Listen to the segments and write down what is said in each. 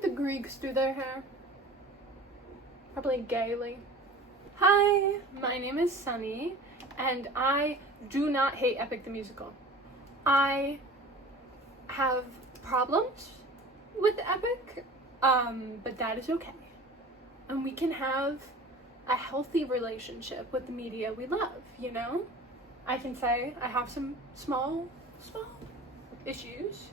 did the Greeks do their hair? Probably gaily. Hi, my name is Sunny, and I do not hate Epic the Musical. I have problems with Epic, but that is okay. And we can have a healthy relationship with the media we love, you know? I can say I have some small issues,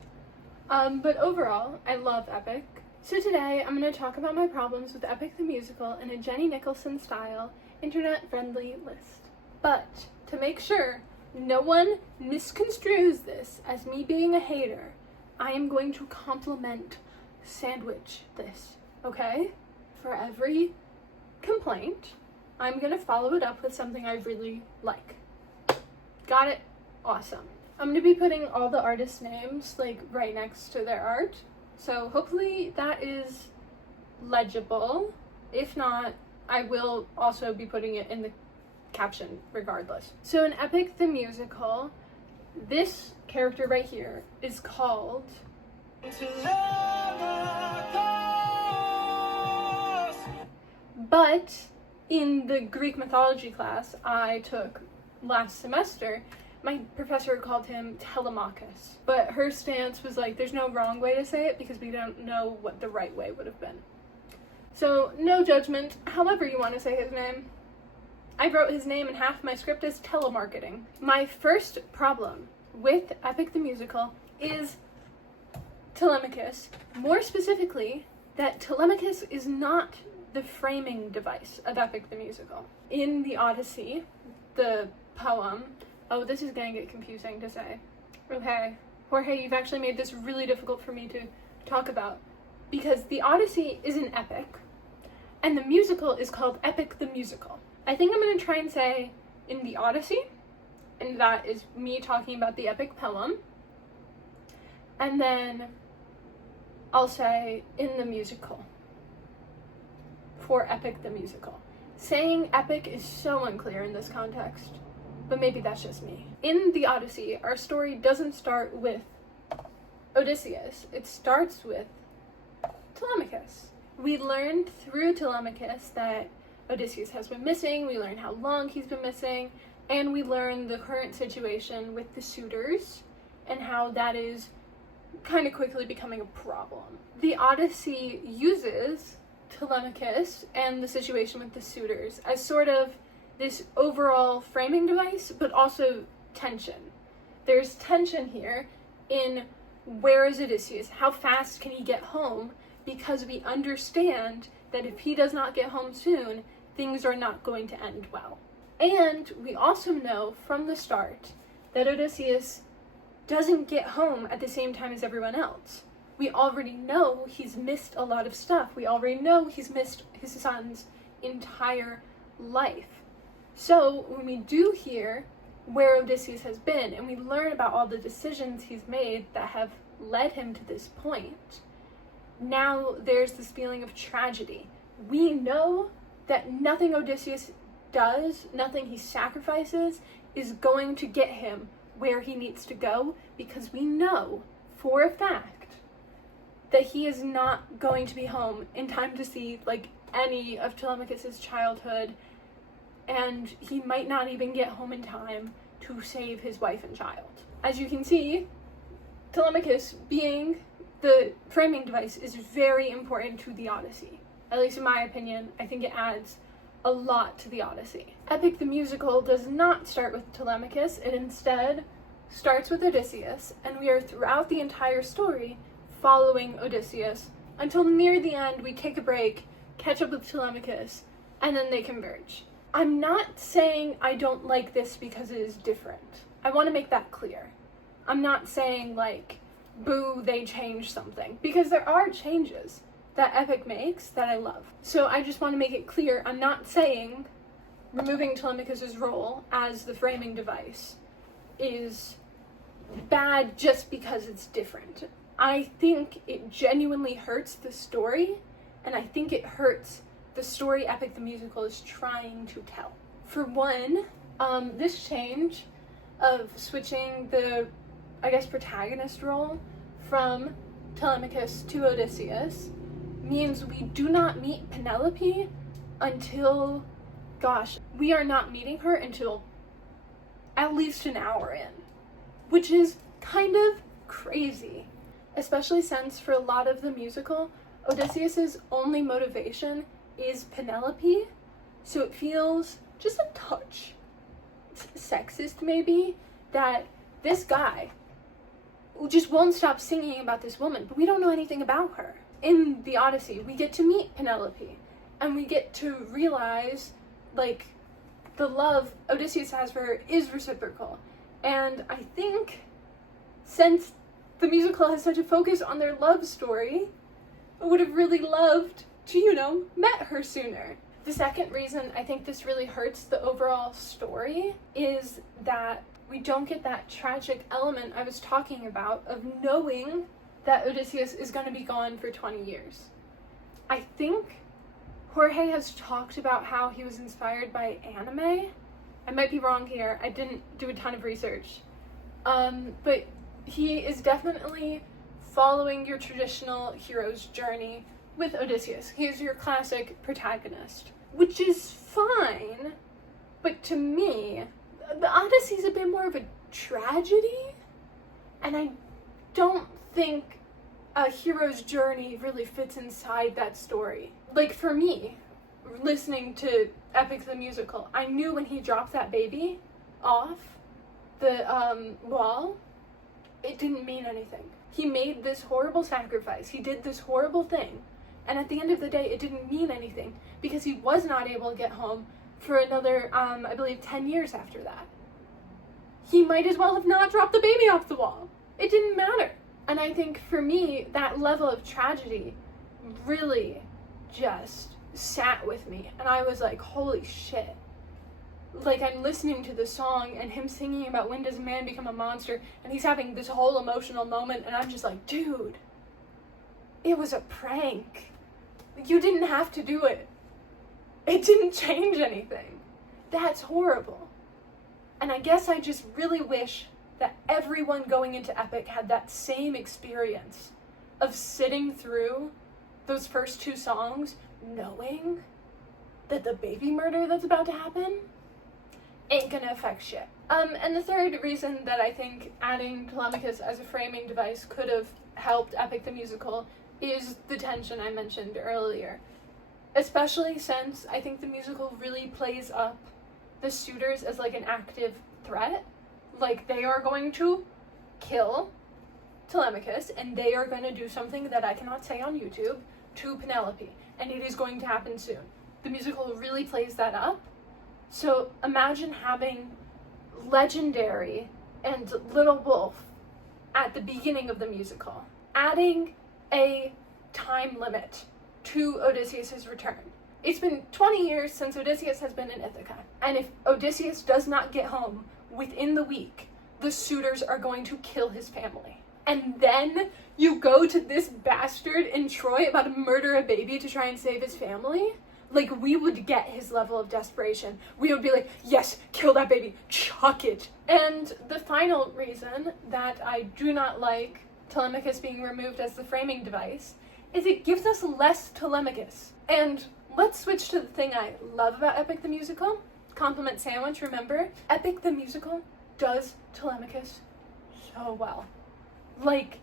but overall, I love Epic. So today, I'm going to talk about my problems with Epic the Musical in a Jenny Nicholson style, internet-friendly list. But, to make sure no one misconstrues this as me being a hater, I am going to sandwich this, okay? For every complaint, I'm going to follow it up with something I really like. Got it? Awesome. I'm going to be putting all the artists' names, like, right next to their art. So hopefully that is legible. If not, I will also be putting it in the caption regardless. So in Epic the Musical, this character right here is called but in the Greek mythology class I took last semester, my professor called him Telemachus, but her stance was like, there's no wrong way to say it because we don't know what the right way would have been. So, no judgment, however you want to say his name. I wrote his name in half my script as telemarketing. My first problem with Epic the Musical is Telemachus. More specifically, that Telemachus is not the framing device of Epic the Musical. In the Odyssey, the poem, oh, this is gonna get confusing to say. Okay, Jorge, you've actually made this really difficult for me to talk about, because the Odyssey is an epic, and the musical is called Epic the Musical. I think I'm gonna try and say in the Odyssey, and that is me talking about the epic poem, and then I'll say in the musical, for Epic the Musical. Saying epic is so unclear in this context, but maybe that's just me. In the Odyssey, our story doesn't start with Odysseus. It starts with Telemachus. We learned through Telemachus that Odysseus has been missing, we learn how long he's been missing, and we learn the current situation with the suitors and how that is kind of quickly becoming a problem. The Odyssey uses Telemachus and the situation with the suitors as sort of this overall framing device, but also tension. There's tension here in where is Odysseus? How fast can he get home? Because we understand that if he does not get home soon, things are not going to end well. And we also know from the start that Odysseus doesn't get home at the same time as everyone else. We already know he's missed a lot of stuff. We already know he's missed his son's entire life. So when we do hear where Odysseus has been and we learn about all the decisions he's made that have led him to this point, now there's this feeling of tragedy. We know that nothing Odysseus does, nothing he sacrifices, is going to get him where he needs to go, because we know for a fact that he is not going to be home in time to see like any of Telemachus's childhood, and he might not even get home in time to save his wife and child. As you can see, Telemachus being the framing device is very important to the Odyssey. At least in my opinion, I think it adds a lot to the Odyssey. Epic the Musical does not start with Telemachus, it instead starts with Odysseus, and we are throughout the entire story following Odysseus until near the end we take a break, catch up with Telemachus, and then they converge. I'm not saying I don't like this because it is different. I want to make that clear. I'm not saying like, boo, they changed something, because there are changes that Epic makes that I love. So I just want to make it clear, I'm not saying removing Telemachus's role as the framing device is bad just because it's different. I think it genuinely hurts the story, and I think it hurts the story Epic the Musical is trying to tell. For one, this change of switching the, I guess, protagonist role from Telemachus to Odysseus means we do not meet Penelope until, gosh, we are not meeting her until at least an hour in, which is kind of crazy, especially since for a lot of the musical, Odysseus's only motivation is Penelope, so it feels just a touch sexist maybe, that this guy just won't stop singing about this woman, but we don't know anything about her. In the Odyssey, we get to meet Penelope, and we get to realize, like, the love Odysseus has for her is reciprocal. And I think, since the musical has such a focus on their love story, I would have really loved to, met her sooner. The second reason I think this really hurts the overall story is that we don't get that tragic element I was talking about of knowing that Odysseus is going to be gone for 20 years. I think Jorge has talked about how he was inspired by anime. I might be wrong here. I didn't do a ton of research. But he is definitely following your traditional hero's journey with Odysseus. He is your classic protagonist, which is fine, but to me, the Odyssey is a bit more of a tragedy, and I don't think a hero's journey really fits inside that story. Like, for me, listening to Epic the Musical, I knew when he dropped that baby off the wall, it didn't mean anything. He made this horrible sacrifice. He did this horrible thing. And at the end of the day, it didn't mean anything because he was not able to get home for another, I believe, 10 years after that. He might as well have not dropped the baby off the wall. It didn't matter. And I think for me, that level of tragedy really just sat with me. And I was like, holy shit. Like, I'm listening to the song and him singing about when does a man become a monster, and he's having this whole emotional moment, and I'm just like, dude, it was a prank. You didn't have to do it. It didn't change anything. That's horrible. And I guess I just really wish that everyone going into Epic had that same experience of sitting through those first two songs knowing that the baby murder that's about to happen ain't gonna affect shit. And the third reason that I think adding Telemachus as a framing device could have helped Epic the Musical is the tension I mentioned earlier. Especially since I think the musical really plays up the suitors as like an active threat. Like, they are going to kill Telemachus, and they are going to do something that I cannot say on YouTube to Penelope, and it is going to happen soon. The musical really plays that up. So imagine having Legendary and Little Wolf at the beginning of the musical, adding a time limit to Odysseus' return. It's been 20 years since Odysseus has been in Ithaca, and if Odysseus does not get home within the week, the suitors are going to kill his family. And then you go to this bastard in Troy about to murder a baby to try and save his family? Like, we would get his level of desperation. We would be like, yes, kill that baby, chuck it. And the final reason that I do not like Telemachus being removed as the framing device is it gives us less Telemachus. And let's switch to the thing I love about Epic the Musical. Compliment sandwich, remember? Epic the Musical does Telemachus so well. Like,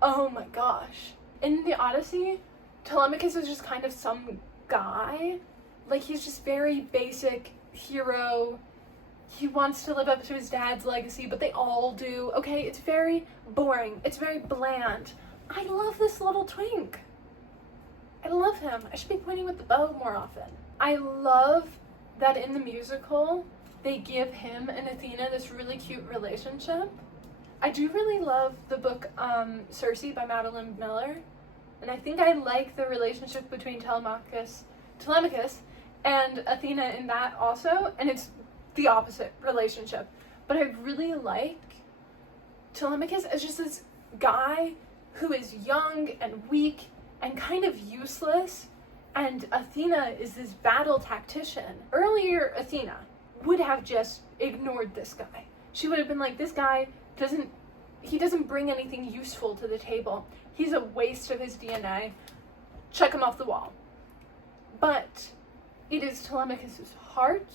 oh my gosh. In the Odyssey, Telemachus is just kind of some guy. Like, he's just very basic hero. He wants to live up to his dad's legacy, but they all do. Okay, it's very boring. It's very bland. I love this little twink. I love him. I should be pointing with the bow more often. I love that in the musical, they give him and Athena this really cute relationship. I do really love the book Circe by Madeline Miller, and I think I like the relationship between Telemachus and Athena in that also, and it's the opposite relationship. But I really like Telemachus as just this guy who is young and weak and kind of useless, and Athena is this battle tactician. Earlier, Athena would have just ignored this guy. She would have been like, this guy doesn't bring anything useful to the table. He's a waste of his DNA. check him off the wall. But it is Telemachus' heart,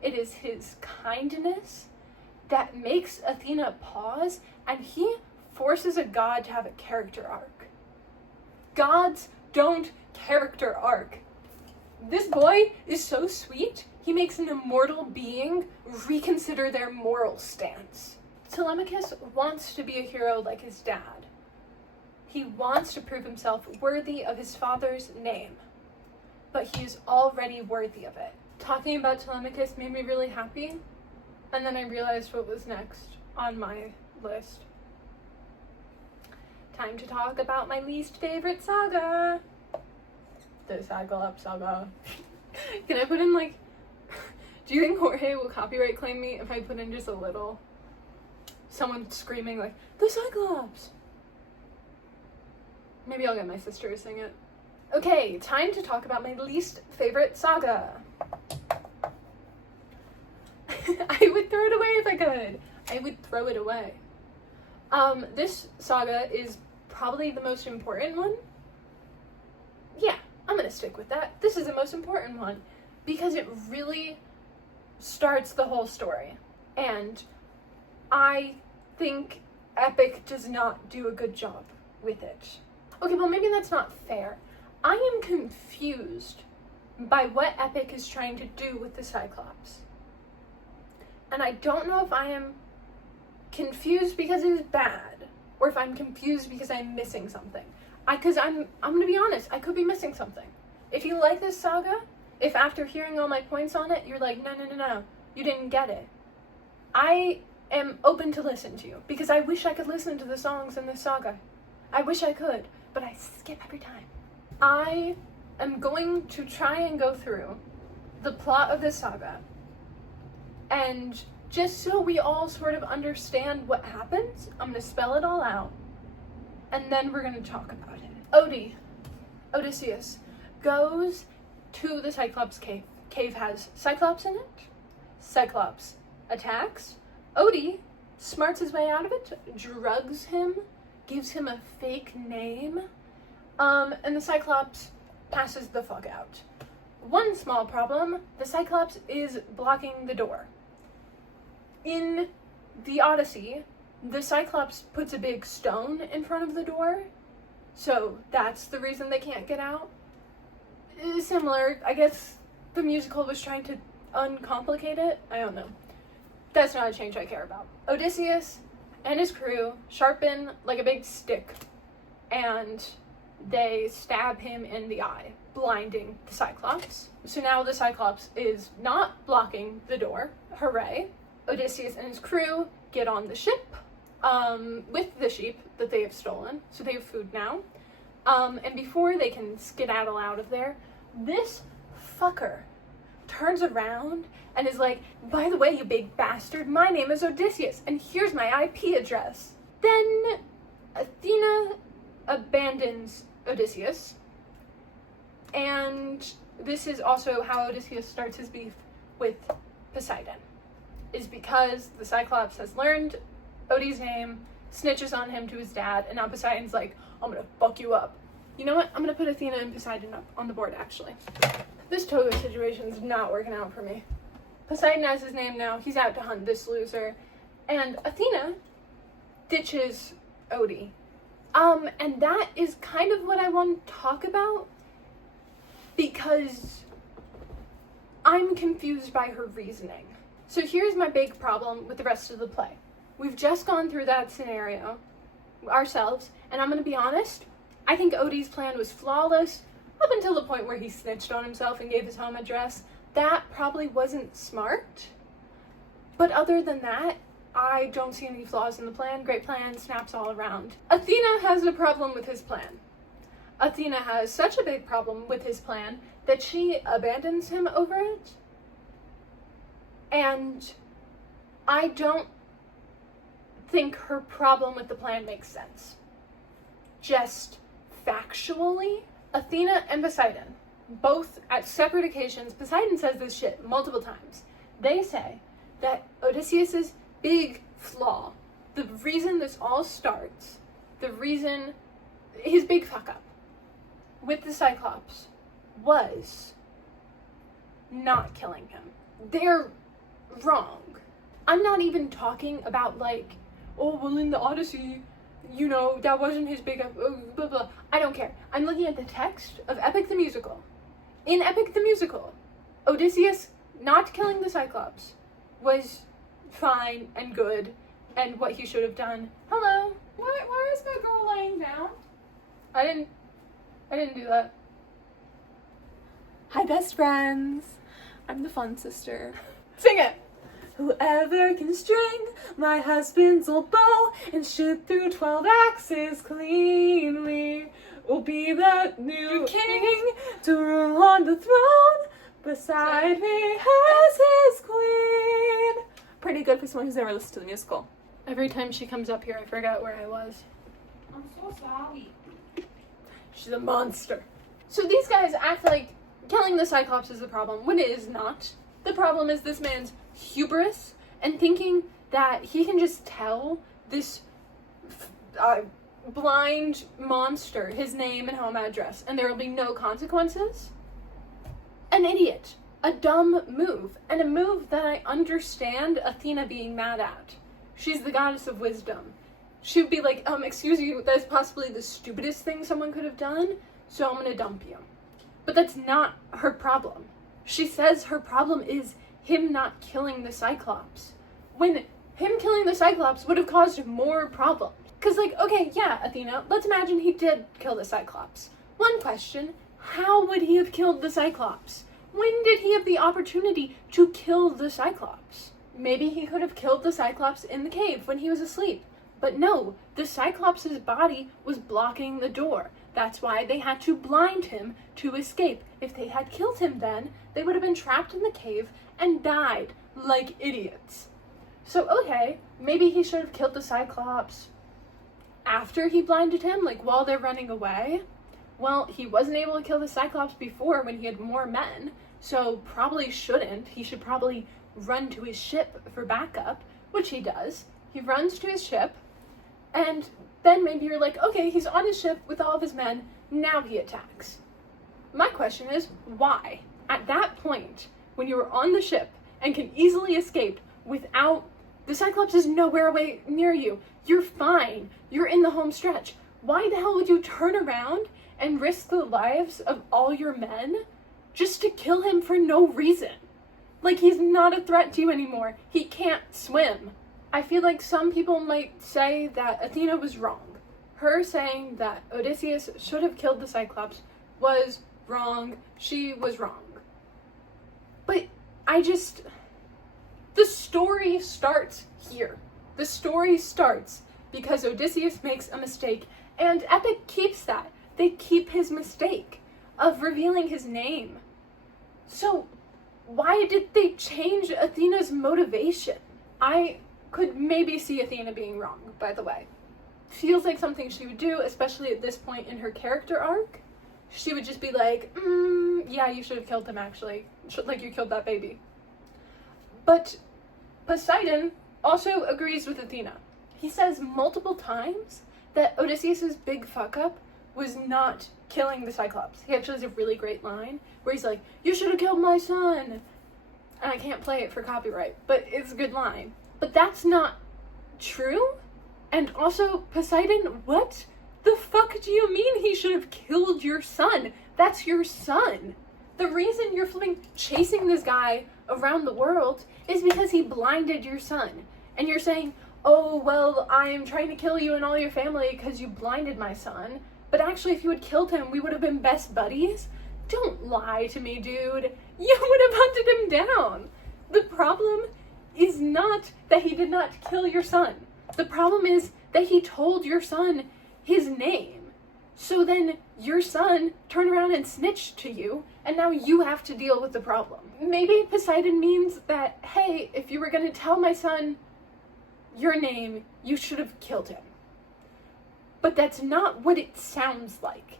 it is his kindness that makes Athena pause, and he forces a god to have a character arc. Gods don't character arc. This boy is so sweet, he makes an immortal being reconsider their moral stance. Telemachus wants to be a hero like his dad. He wants to prove himself worthy of his father's name, but he is already worthy of it. Talking about Telemachus made me really happy, and then I realized what was next on my list. Time to talk about my least favorite saga. The Cyclops saga. Can I put in like, do you think Jorge will copyright claim me if I put in just a little? Someone screaming like, the Cyclops! Maybe I'll get my sister to sing it. Okay, time to talk about my least favorite saga. I would throw it away if I could. I would throw it away. This saga is probably the most important one. Yeah, I'm gonna stick with that. This is the most important one because it really starts the whole story. And I think Epic does not do a good job with it. Okay, well maybe that's not fair. I am confused by what Epic is trying to do with the Cyclops. And I don't know if I am confused because it is bad, or if I'm confused because I'm missing something. Because I'm gonna be honest, I could be missing something. If you like this saga, if after hearing all my points on it, you're like, no, you didn't get it. I am open to listen to you, because I wish I could listen to the songs in this saga. I wish I could, but I skip every time. I am going to try and go through the plot of this saga, and just so we all sort of understand what happens, I'm going to spell it all out, and then we're going to talk about it. Odysseus, goes to the Cyclops cave. Cave has Cyclops in it. Cyclops attacks. Odie smarts his way out of it, drugs him, gives him a fake name, and the Cyclops passes the fuck out. One small problem, the Cyclops is blocking the door. In the Odyssey, the Cyclops puts a big stone in front of the door, so that's the reason they can't get out. Similar, I guess the musical was trying to uncomplicate it, I don't know. That's not a change I care about. Odysseus and his crew sharpen like a big stick, and they stab him in the eye, blinding the Cyclops. So now the Cyclops is not blocking the door. Hooray. Odysseus and his crew get on the ship with the sheep that they have stolen, so they have food now. And before they can skedaddle out of there, this fucker turns around and is like, by the way, you big bastard, my name is Odysseus, and here's my IP address. Then Athena abandons Odysseus, and this is also how Odysseus starts his beef with Poseidon, is because the Cyclops has learned Odie's name, snitches on him to his dad, and now Poseidon's like, I'm gonna fuck you up. You know what? I'm gonna put Athena and Poseidon up on the board, actually. This Togo situation's not working out for me. Poseidon has his name now, he's out to hunt this loser, and Athena ditches Odie. And that is kind of what I want to talk about, because I'm confused by her reasoning. So here's my big problem with the rest of the play. We've just gone through that scenario ourselves, and I'm gonna be honest, I think Odie's plan was flawless up until the point where he snitched on himself and gave his home address. That probably wasn't smart, but other than that, I don't see any flaws in the plan. Great plan, snaps all around. Athena has a problem with his plan. Athena has such a big problem with his plan that she abandons him over it. And I don't think her problem with the plan makes sense. Just factually, Athena and Poseidon, both at separate occasions, Poseidon says this shit multiple times. They say that Odysseus's big flaw, the reason this all starts, the reason, his big fuck up, with the Cyclops was not killing him. They're wrong. I'm not even talking about like, oh, well, in the Odyssey, you know, that wasn't his big, blah, blah. I don't care. I'm looking at the text of Epic the Musical. In Epic the Musical, Odysseus not killing the Cyclops was fine and good and what he should have done. Hello. Where is my girl laying down? I didn't do that. Hi, best friends. I'm the fun sister. Sing it. Whoever can string my husband's old bow and shoot through 12 axes cleanly will be the new king to rule on the throne beside me as his queen. Pretty good for someone who's never listened to the musical. Every time she comes up here, I forget where I was. I'm so sorry. She's a monster. So these guys act like killing the Cyclops is the problem, when it is not. The problem is this man's hubris and thinking that he can just tell this blind monster his name and home address and there will be no consequences. An idiot. A dumb move. And a move that I understand Athena being mad at. She's the goddess of wisdom. She would be like, excuse you, that's possibly the stupidest thing someone could have done, so I'm gonna dump you. But that's not her problem. She says her problem is him not killing the Cyclops. When him killing the Cyclops would have caused more problems. Because, like, okay, yeah, Athena, let's imagine he did kill the Cyclops. One question, how would he have killed the Cyclops? When did he have the opportunity to kill the Cyclops? Maybe he could have killed the Cyclops in the cave when he was asleep. But no, the Cyclops' body was blocking the door. That's why they had to blind him to escape. If they had killed him then, they would have been trapped in the cave and died like idiots. So, okay, maybe he should have killed the Cyclops after he blinded him, like while they're running away. Well, he wasn't able to kill the Cyclops before when he had more men, so probably shouldn't. He should probably run to his ship for backup, which he does. He runs to his ship, and then maybe you're like, okay, he's on his ship with all of his men, now he attacks. My question is, why? At that point, when you were on the ship and can easily escape without, the Cyclops is nowhere away near you, you're fine, you're in the home stretch. Why the hell would you turn around and risk the lives of all your men just to kill him for no reason? Like, he's not a threat to you anymore. He can't swim. I feel like some people might say that Athena was wrong. Her saying that Odysseus should have killed the Cyclops was wrong. She was wrong. But the story starts here. The story starts because Odysseus makes a mistake, and Epic keeps that. They keep his mistake of revealing his name. So, why did they change Athena's motivation? I could maybe see Athena being wrong, by the way. Feels like something she would do, especially at this point in her character arc. She would just be like, yeah, you should have killed him, actually. Like, you killed that baby. But Poseidon also agrees with Athena. He says multiple times that Odysseus' big fuck-up was not killing the Cyclops. He actually has a really great line where he's like, you should have killed my son. And I can't play it for copyright, but it's a good line. But that's not true. And also, Poseidon, what the fuck do you mean he should have killed your son? That's your son. The reason you're flipping chasing this guy around the world is because he blinded your son. And you're saying, oh, well, I'm trying to kill you and all your family because you blinded my son. But actually, if you had killed him, we would have been best buddies. Don't lie to me, dude. You would have hunted him down. The problem is not that he did not kill your son. The problem is that he told your son his name. So then your son turned around and snitched to you, and now you have to deal with the problem. Maybe Poseidon means that, hey, if you were going to tell my son your name, you should have killed him. But that's not what it sounds like.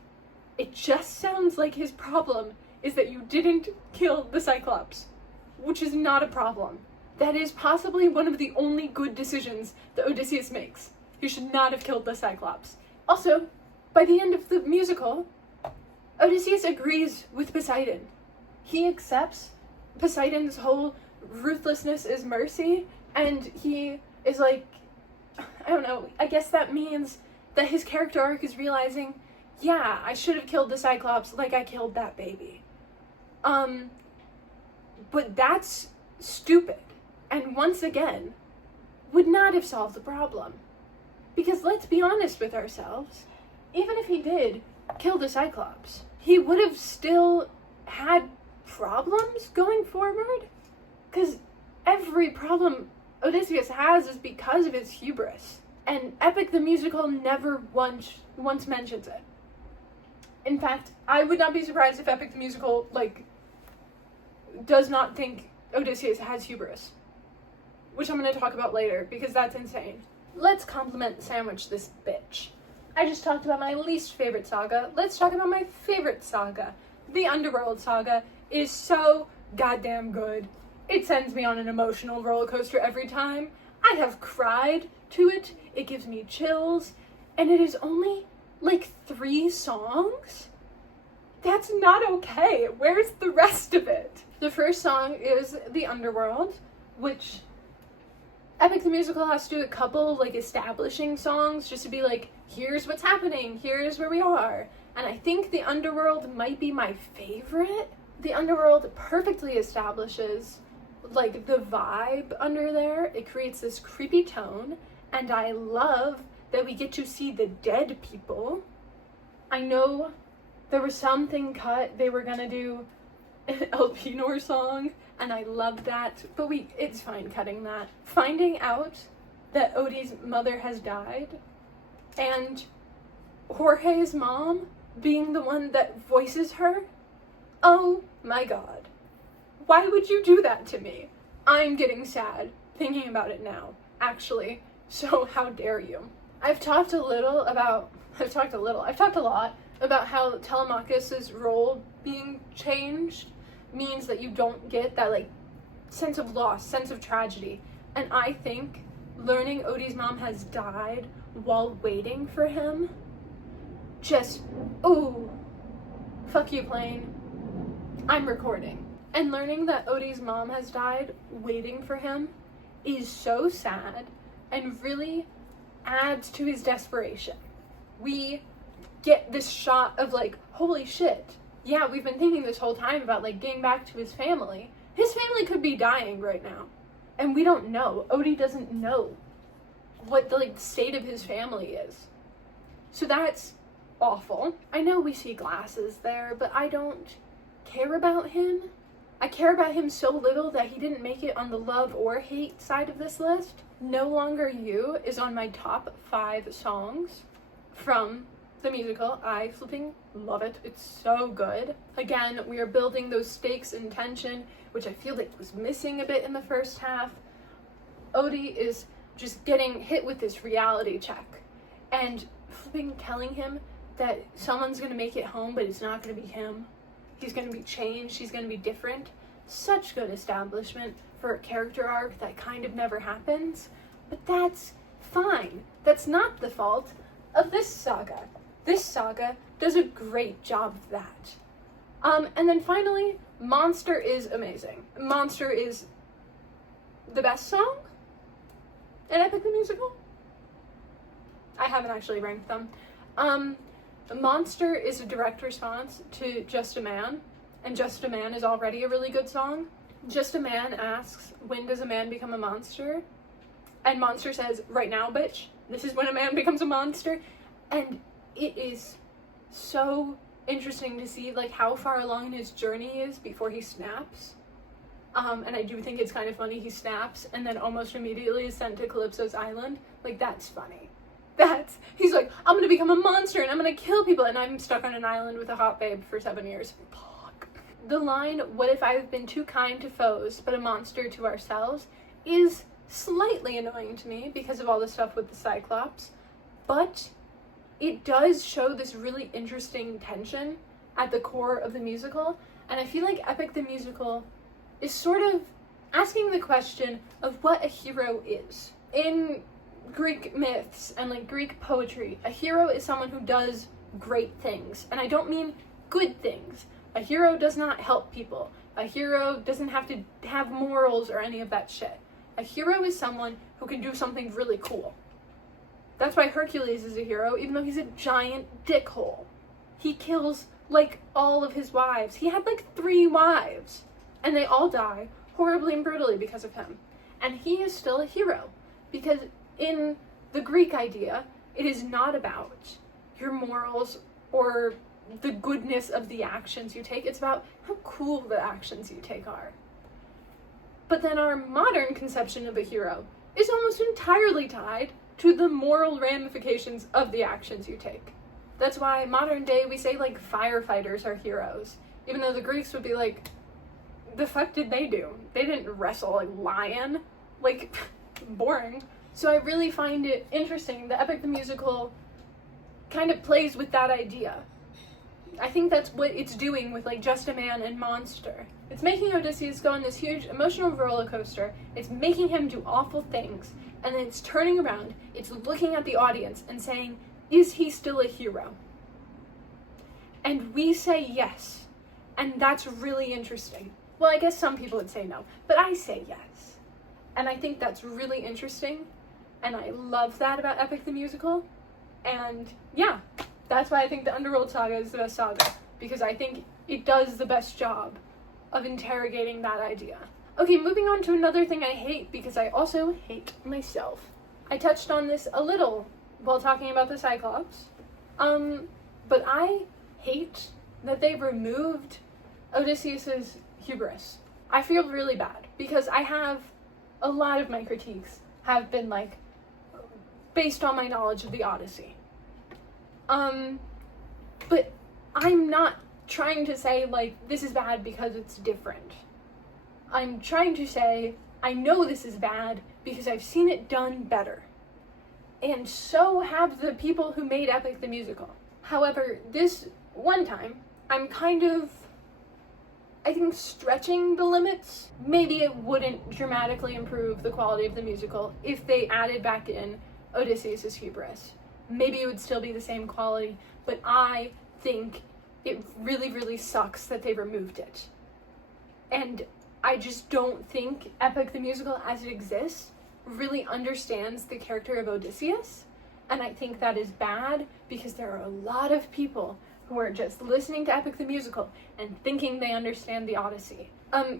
It just sounds like his problem is that you didn't kill the Cyclops, which is not a problem. That is possibly one of the only good decisions that Odysseus makes. He should not have killed the Cyclops. Also, by the end of the musical, Odysseus agrees with Poseidon. He accepts Poseidon's whole ruthlessness is mercy, and he is like, I don't know, I guess that means that his character arc is realizing, yeah, I should have killed the Cyclops like I killed that baby. But that's stupid, and once again, would not have solved the problem. Because let's be honest with ourselves, even if he did kill the Cyclops, he would have still had problems going forward. Because every problem Odysseus has is because of his hubris. And Epic the Musical never once mentions it. In fact, I would not be surprised if Epic the Musical, does not think Odysseus has hubris. Which I'm going to talk about later, because that's insane. Let's compliment sandwich this bitch. I just talked about my least favorite saga. Let's talk about my favorite saga. The Underworld saga is so goddamn good. It sends me on an emotional roller coaster every time. I have cried to it. It gives me chills. And it is only 3 songs? That's not okay. Where's the rest of it? The first song is The Underworld, which Epic the Musical has to do a couple establishing songs just to be here's what's happening, here's where we are. And I think The Underworld might be my favorite. The Underworld perfectly establishes the vibe under there. It creates this creepy tone, and I love that we get to see the dead people. I know there was something cut, they were gonna do an Elpenor song, and I loved that, but it's fine cutting that. Finding out that Odie's mother has died, and Jorge's mom being the one that voices her, oh my god. Why would you do that to me? I'm getting sad thinking about it now, actually, so how dare you. I've talked a lot about how Telemachus's role being changed means that you don't get that sense of loss, sense of tragedy. And I think learning Odie's mom has died while waiting for him, just, ooh, fuck you, plane. I'm recording. And learning that Odie's mom has died waiting for him is so sad and really adds to his desperation. We get this shot of holy shit. Yeah, we've been thinking this whole time about getting back to his family. His family could be dying right now. And we don't know. Odie doesn't know what the state of his family is. So that's awful. I know we see glasses there, but I don't care about him. I care about him so little that he didn't make it on the love or hate side of this list. No Longer You is on my top 5 songs from the musical. I flipping love it. It's so good. Again, we are building those stakes and tension, which I feel was missing a bit in the first half. Odie is just getting hit with this reality check and flipping telling him that someone's gonna make it home, but it's not gonna be him. He's gonna be changed, he's gonna be different. Such good establishment for a character arc that kind of never happens, but that's fine. That's not the fault of this saga. This saga does a great job of that. And then finally, Monster is amazing. Monster is the best song in Epic the Musical. I haven't actually ranked them. Monster is a direct response to Just a Man, and Just a Man is already a really good song. Just a Man asks, when does a man become a monster? And Monster says, right now, bitch. This is when a man becomes a monster. And it is so interesting to see how far along his journey is before he snaps. And I do think it's kind of funny he snaps and then almost immediately is sent to Calypso's island. That's funny. He's like, I'm gonna become a monster and I'm gonna kill people and I'm stuck on an island with a hot babe for 7 years. Fuck. The line, what if I've been too kind to foes, but a monster to ourselves, is slightly annoying to me because of all the stuff with the Cyclops, but it does show this really interesting tension at the core of the musical, and I feel like Epic the Musical is sort of asking the question of what a hero is. In Greek myths and Greek poetry, a hero is someone who does great things, and I don't mean good things. A hero does not help people. A hero doesn't have to have morals or any of that shit. A hero is someone who can do something really cool. That's why Hercules is a hero, even though he's a giant dickhole. He kills, like, all of his wives. He had, like, 3 wives. And they all die horribly and brutally because of him. And he is still a hero. Because in the Greek idea, it is not about your morals or the goodness of the actions you take. It's about how cool the actions you take are. But then our modern conception of a hero is almost entirely tied to the moral ramifications of the actions you take. That's why modern day we say, like, firefighters are heroes. Even though the Greeks would be like, the fuck did they do? They didn't wrestle a lion. Like, boring. So I really find it interesting that Epic the Musical kind of plays with that idea. I think that's what it's doing with, like, Just a Man and Monster. It's making Odysseus go on this huge emotional roller coaster. It's making him do awful things. And then it's turning around. It's looking at the audience and saying, is he still a hero? And we say yes. And that's really interesting. Well, I guess some people would say no, but I say yes. And I think that's really interesting. And I love that about Epic the Musical. And yeah, that's why I think the Underworld Saga is the best saga. Because I think it does the best job of interrogating that idea. Okay, moving on to another thing I hate, because I also hate myself. I touched on this a little while talking about the Cyclops. But I hate that they removed Odysseus's hubris. I feel really bad, because I have a lot of my critiques have been, like, based on my knowledge of the Odyssey. But I'm not trying to say, like, this is bad because it's different. I'm trying to say, I know this is bad because I've seen it done better. And so have the people who made Epic the Musical. However, this one time, I'm kind of, I think, stretching the limits. Maybe it wouldn't dramatically improve the quality of the musical if they added back in Odysseus' hubris. Maybe it would still be the same quality, but I think it really, really sucks that they removed it. And I just don't think Epic the Musical as it exists really understands the character of Odysseus. And I think that is bad because there are a lot of people who are just listening to Epic the Musical and thinking they understand the Odyssey.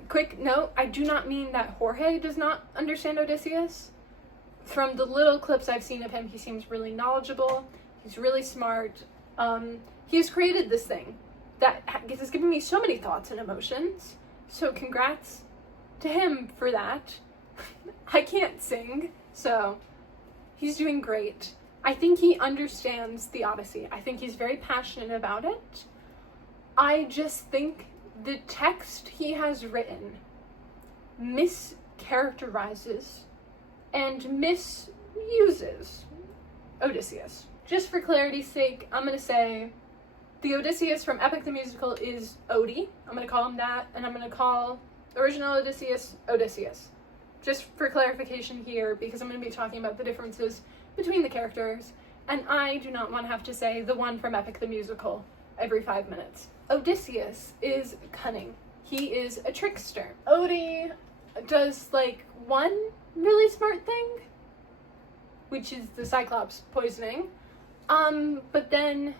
Quick note, I do not mean that Jorge does not understand Odysseus. From the little clips I've seen of him, he seems really knowledgeable, he's really smart. He's created this thing that has given me so many thoughts and emotions, so congrats to him for that. I can't sing, so he's doing great. I think he understands the Odyssey. I think he's very passionate about it. I just think the text he has written mischaracterizes and misuses Odysseus. Just for clarity's sake, I'm gonna say the Odysseus from Epic the Musical is Odie. I'm gonna call him that, and I'm gonna call original Odysseus Odysseus. Just for clarification here, because I'm gonna be talking about the differences between the characters, and I do not want to have to say the one from Epic the Musical every 5 minutes. Odysseus is cunning. He is a trickster. Odie does, like, one really smart thing, which is the Cyclops poisoning. But then,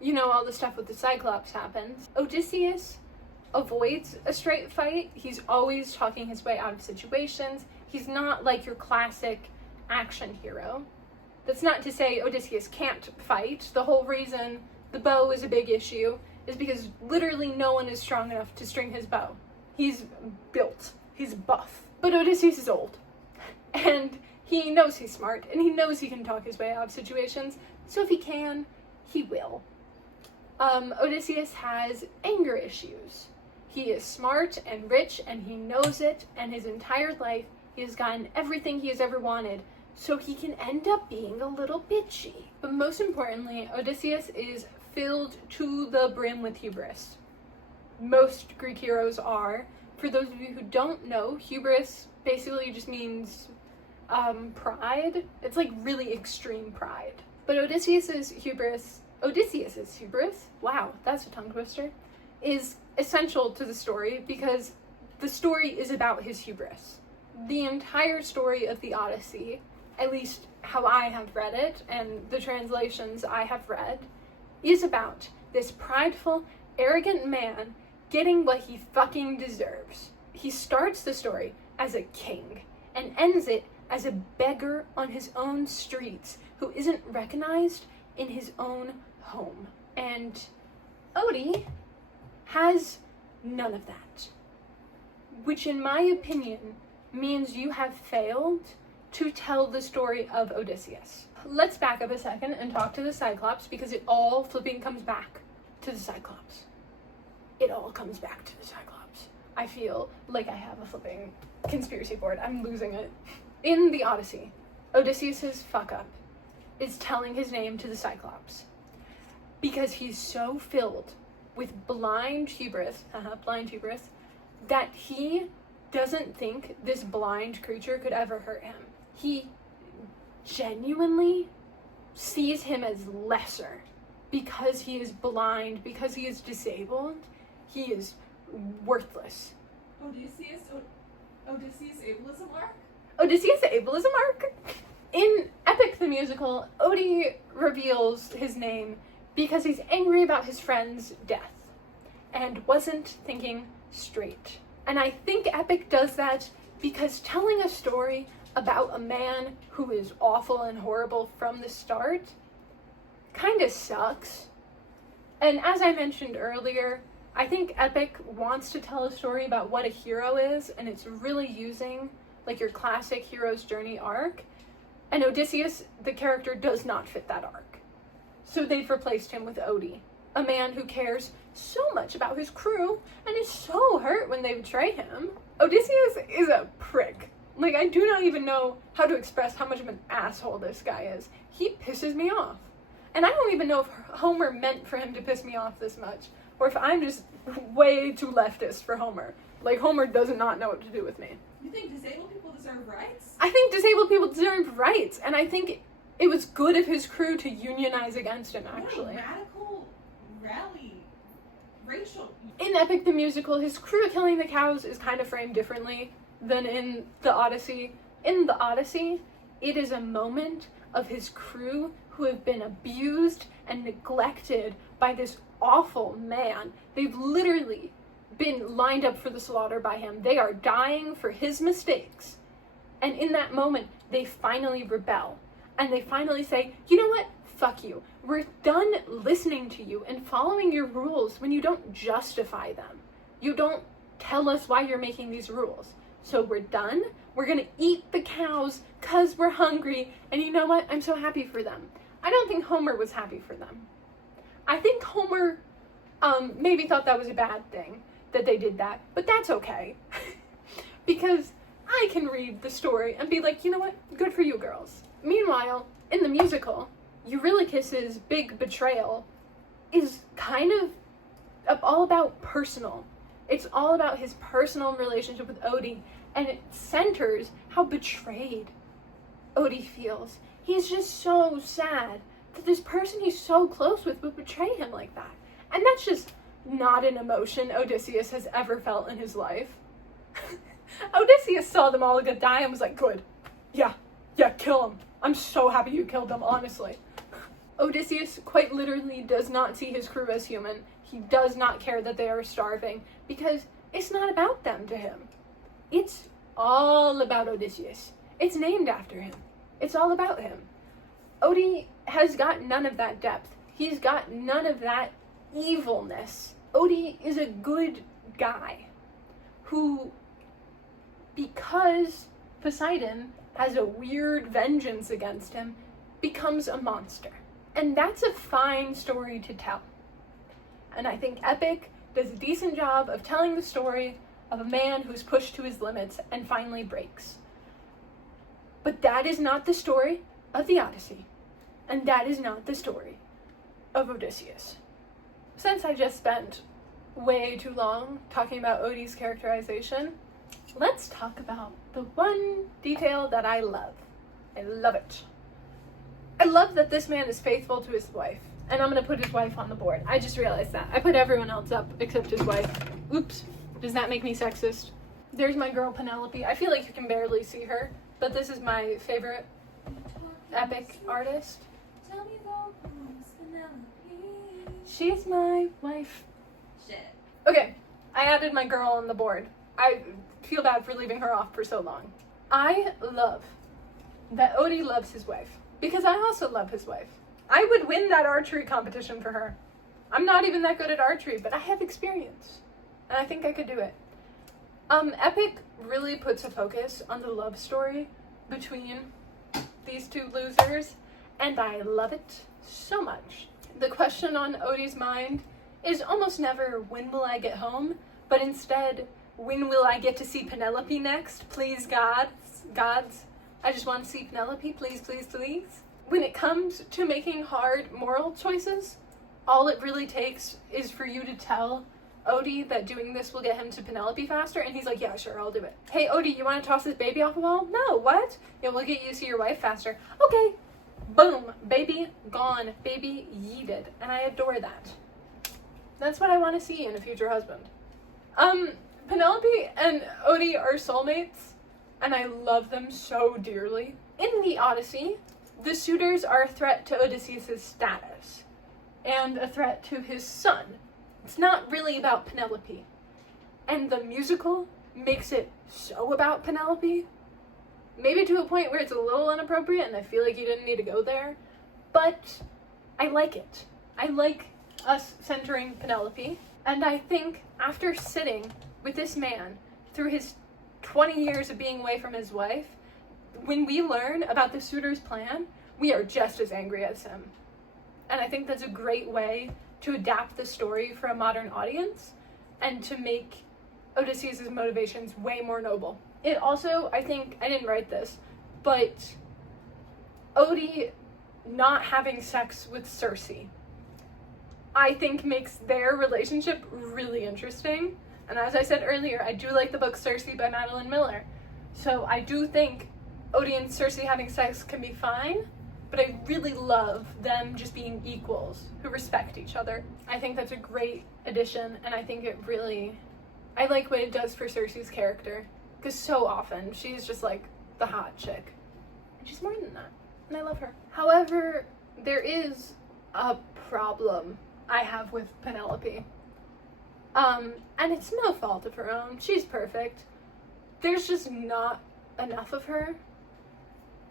you know, all the stuff with the Cyclops happens. Odysseus avoids a straight fight. He's always talking his way out of situations. He's not like your classic action hero. That's not to say Odysseus can't fight. The whole reason the bow is a big issue is because literally no one is strong enough to string his bow. He's built. He's buff. But Odysseus is old. And he knows he's smart, and he knows he can talk his way out of situations, so if he can, he will. Odysseus has anger issues. He is smart and rich, and he knows it, and his entire life he has gotten everything he has ever wanted, so he can end up being a little bitchy. But most importantly, Odysseus is filled to the brim with hubris. Most Greek heroes are. For those of you who don't know, hubris basically just means pride. It's like really extreme pride. But Odysseus's hubris Odysseus's hubris, wow, that's a tongue twister, is essential to the story because the story is about his hubris. The entire story of the Odyssey, at least how I have read it and the translations I have read, is about this prideful, arrogant man getting what he fucking deserves. He starts the story as a king and ends it as a beggar on his own streets who isn't recognized in his own home. And Odie has none of that, which in my opinion means you have failed to tell the story of Odysseus. Let's back up a second and talk to the Cyclops, because it all flipping comes back to the Cyclops. It all comes back to the Cyclops. I feel like I have a flipping conspiracy board. I'm losing it. In the Odyssey, Odysseus's fuck up is telling his name to the Cyclops because he's so filled with blind hubris, that he doesn't think this blind creature could ever hurt him. He genuinely sees him as lesser because he is blind, because he is disabled. He is worthless. Odysseus ableism arc? Odysseus ableism arc? In Epic the Musical, Odie reveals his name because he's angry about his friend's death and wasn't thinking straight. And I think Epic does that because telling a story about a man who is awful and horrible from the start kind of sucks. And as I mentioned earlier, I think Epic wants to tell a story about what a hero is, and it's really using like your classic hero's journey arc. And Odysseus, the character, does not fit that arc. So they've replaced him with Odie, a man who cares so much about his crew and is so hurt when they betray him. Odysseus is a prick. Like, I do not even know how to express how much of an asshole this guy is. He pisses me off. And I don't even know if Homer meant for him to piss me off this much, or if I'm just way too leftist for Homer. Like, Homer does not know what to do with me. You think disabled people deserve rights? I think disabled people deserve rights, and I think it was good of his crew to unionize against him, actually. What a radical rally. Racial. In Epic the Musical, his crew killing the cows is kind of framed differently than in the Odyssey. In the Odyssey, it is a moment of his crew who have been abused and neglected by this awful man. They've literally been lined up for the slaughter by him. They are dying for his mistakes. And in that moment, they finally rebel. And they finally say, you know what? Fuck you. We're done listening to you and following your rules when you don't justify them. You don't tell us why you're making these rules. So we're done. We're gonna eat the cows because we're hungry. And you know what? I'm so happy for them. I don't think Homer was happy for them. I think Homer maybe thought that was a bad thing that they did that, but that's okay. Because I can read the story and be like, you know what? Good for you girls. Meanwhile, in the musical, Eurylochus's big betrayal is kind of all about personal. It's all about his personal relationship with Odie, and it centers how betrayed Odie feels. He's just so sad that this person he's so close with would betray him like that. And that's just not an emotion Odysseus has ever felt in his life. Odysseus saw them all get die and was like, good. Yeah, kill him. I'm so happy you killed them, honestly. Odysseus quite literally does not see his crew as human. He does not care that they are starving, because it's not about them to him. It's all about Odysseus. It's named after him. It's all about him. Odie has got none of that depth. He's got none of that evilness. Odie is a good guy who, because Poseidon has a weird vengeance against him, becomes a monster. And that's a fine story to tell. And I think Epic does a decent job of telling the story of a man who's pushed to his limits and finally breaks. But that is not the story of the Odyssey. And that is not the story of Odysseus. Since I just spent way too long talking about Odie's characterization, let's talk about the one detail that I love. I love it. I love that this man is faithful to his wife. And I'm gonna put his wife on the board. I just realized that. I put everyone else up except his wife. Oops. Does that make me sexist? There's my girl Penelope. I feel like you can barely see her, but this is my favorite epic artist. She's my wife. Shit. Okay, I added my girl on the board. I feel bad for leaving her off for so long. I love that Odie loves his wife, because I also love his wife. I would win that archery competition for her. I'm not even that good at archery, but I have experience, and I think I could do it. Epic really puts a focus on the love story between these two losers, and I love it so much. The question on Odie's mind is almost never, when will I get home? But instead, when will I get to see Penelope next? Please, gods, I just want to see Penelope, please, please, please. When it comes to making hard moral choices, all it really takes is for you to tell Odie that doing this will get him to Penelope faster, and he's like, yeah, sure, I'll do it. Hey, Odie, you want to toss this baby off the wall? No, what? It will get you to see your wife faster. Okay. Boom. Baby gone. Baby yeeted. And I adore that. That's what I want to see in a future husband. Penelope and Odie are soulmates, and I love them so dearly. In the Odyssey, the suitors are a threat to Odysseus' status, and a threat to his son. It's not really about Penelope. And the musical makes it so about Penelope. Maybe to a point where it's a little inappropriate and I feel like you didn't need to go there. But I like it. I like us centering Penelope. And I think after sitting with this man through his 20 years of being away from his wife, when we learn about the suitor's plan, we are just as angry as him. And I think that's a great way to adapt the story for a modern audience and to make Odysseus' motivations way more noble. It also, I think, I didn't write this, but Odie not having sex with Circe, I think makes their relationship really interesting. And as I said earlier, I do like the book Circe by Madeline Miller. So I do think Odie and Circe having sex can be fine, but I really love them just being equals who respect each other. I think that's a great addition, and I think I like what it does for Circe's character, because so often she's just like the hot chick. And she's more than that, and I love her. However, there is a problem I have with Penelope. And it's no fault of her own. She's perfect. There's just not enough of her.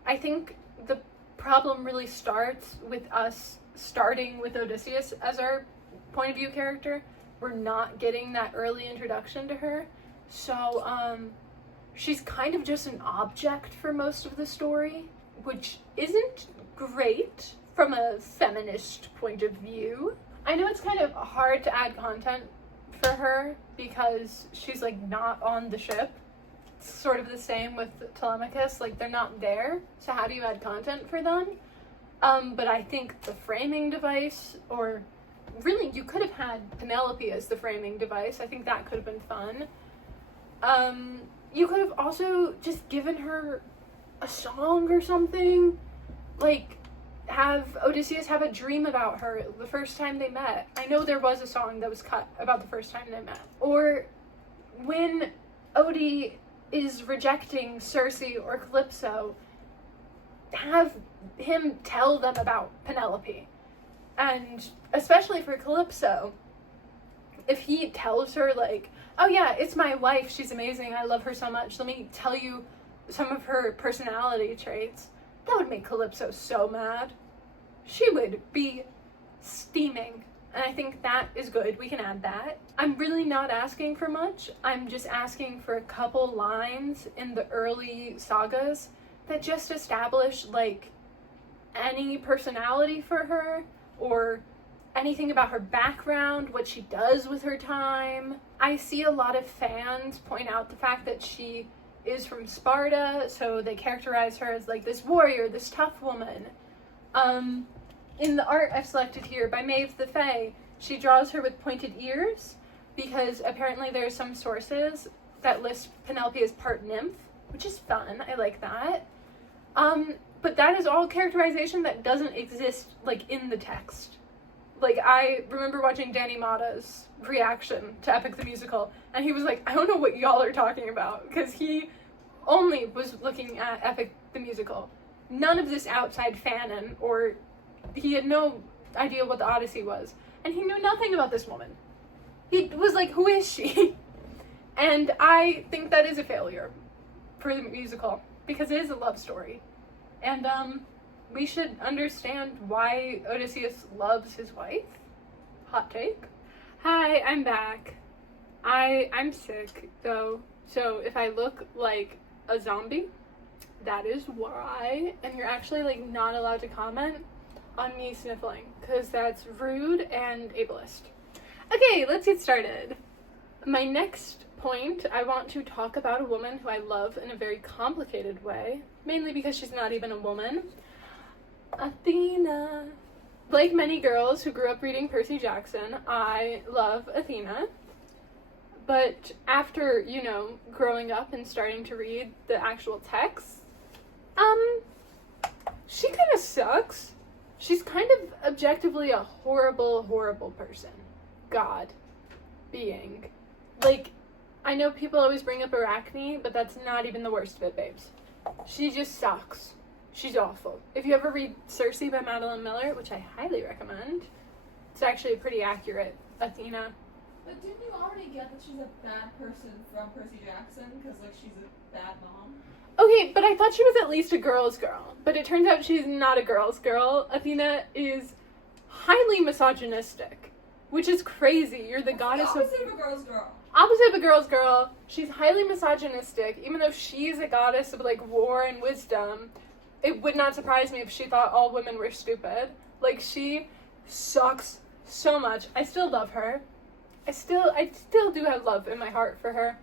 I think the problem really starts with us starting with Odysseus as our point of view character. We're not getting that early introduction to her. So, she's kind of just an object for most of the story, which isn't great from a feminist point of view. I know it's kind of hard to add content for her because she's like not on the ship. It's sort of the same with Telemachus, like they're not there, so how do you add content for them? But I think the framing device, or really you could have had Penelope as the framing device. I think that could have been fun. You could have also just given her a song or something, like have Odysseus have a dream about her the first time they met. I know there was a song that was cut about the first time they met. Or when Odie is rejecting Circe or Calypso, have him tell them about Penelope. And especially for Calypso, if he tells her like, oh yeah, it's my wife, she's amazing, I love her so much, let me tell you some of her personality traits, that would make Calypso so mad. She would be steaming. And I think that is good. We can add that. I'm really not asking for much. I'm just asking for a couple lines in the early sagas that just establish like any personality for her or anything about her background, what she does with her time. I see a lot of fans point out the fact that she is from Sparta, so they characterize her as like this warrior, this tough woman. In the art I've selected here by Maeve the Fae, she draws her with pointed ears because apparently there are some sources that list Penelope as part nymph, which is fun. I like that. But that is all characterization that doesn't exist like in the text. Like, I remember watching Danny Mata's reaction to Epic the Musical, and he was like, I don't know what y'all are talking about, because he only was looking at Epic the Musical. None of this outside fanon, or he had no idea what the Odyssey was, and he knew nothing about this woman. He was like, who is she? And I think that is a failure for the musical, because it is a love story. And, we should understand why Odysseus loves his wife. Hot take. Hi, I'm back. I'm sick, though, so if I look like a zombie, that is why. And you're actually, like, not allowed to comment on me sniffling, because that's rude and ableist. Okay, let's get started. My next point, I want to talk about a woman who I love in a very complicated way, mainly because she's not even a woman. Athena. Like many girls who grew up reading Percy Jackson, I love Athena. But after, growing up and starting to read the actual text, she kind of sucks. She's kind of objectively a horrible, horrible person. God. Being. Like, I know people always bring up Arachne, but that's not even the worst of it, babes. She just sucks. She's awful. If you ever read Circe by Madeline Miller, which I highly recommend, it's actually a pretty accurate Athena. But didn't you already get that she's a bad person from Percy Jackson? Because, she's a bad mom? Okay, but I thought she was at least a girl's girl. But it turns out she's not a girl's girl. Athena is highly misogynistic, which is crazy. You're the goddess of... Opposite of a girl's girl. Opposite of a girl's girl. She's highly misogynistic, even though she's a goddess of, war and wisdom. It would not surprise me if she thought all women were stupid. She sucks so much. I still love her. I still do have love in my heart for her.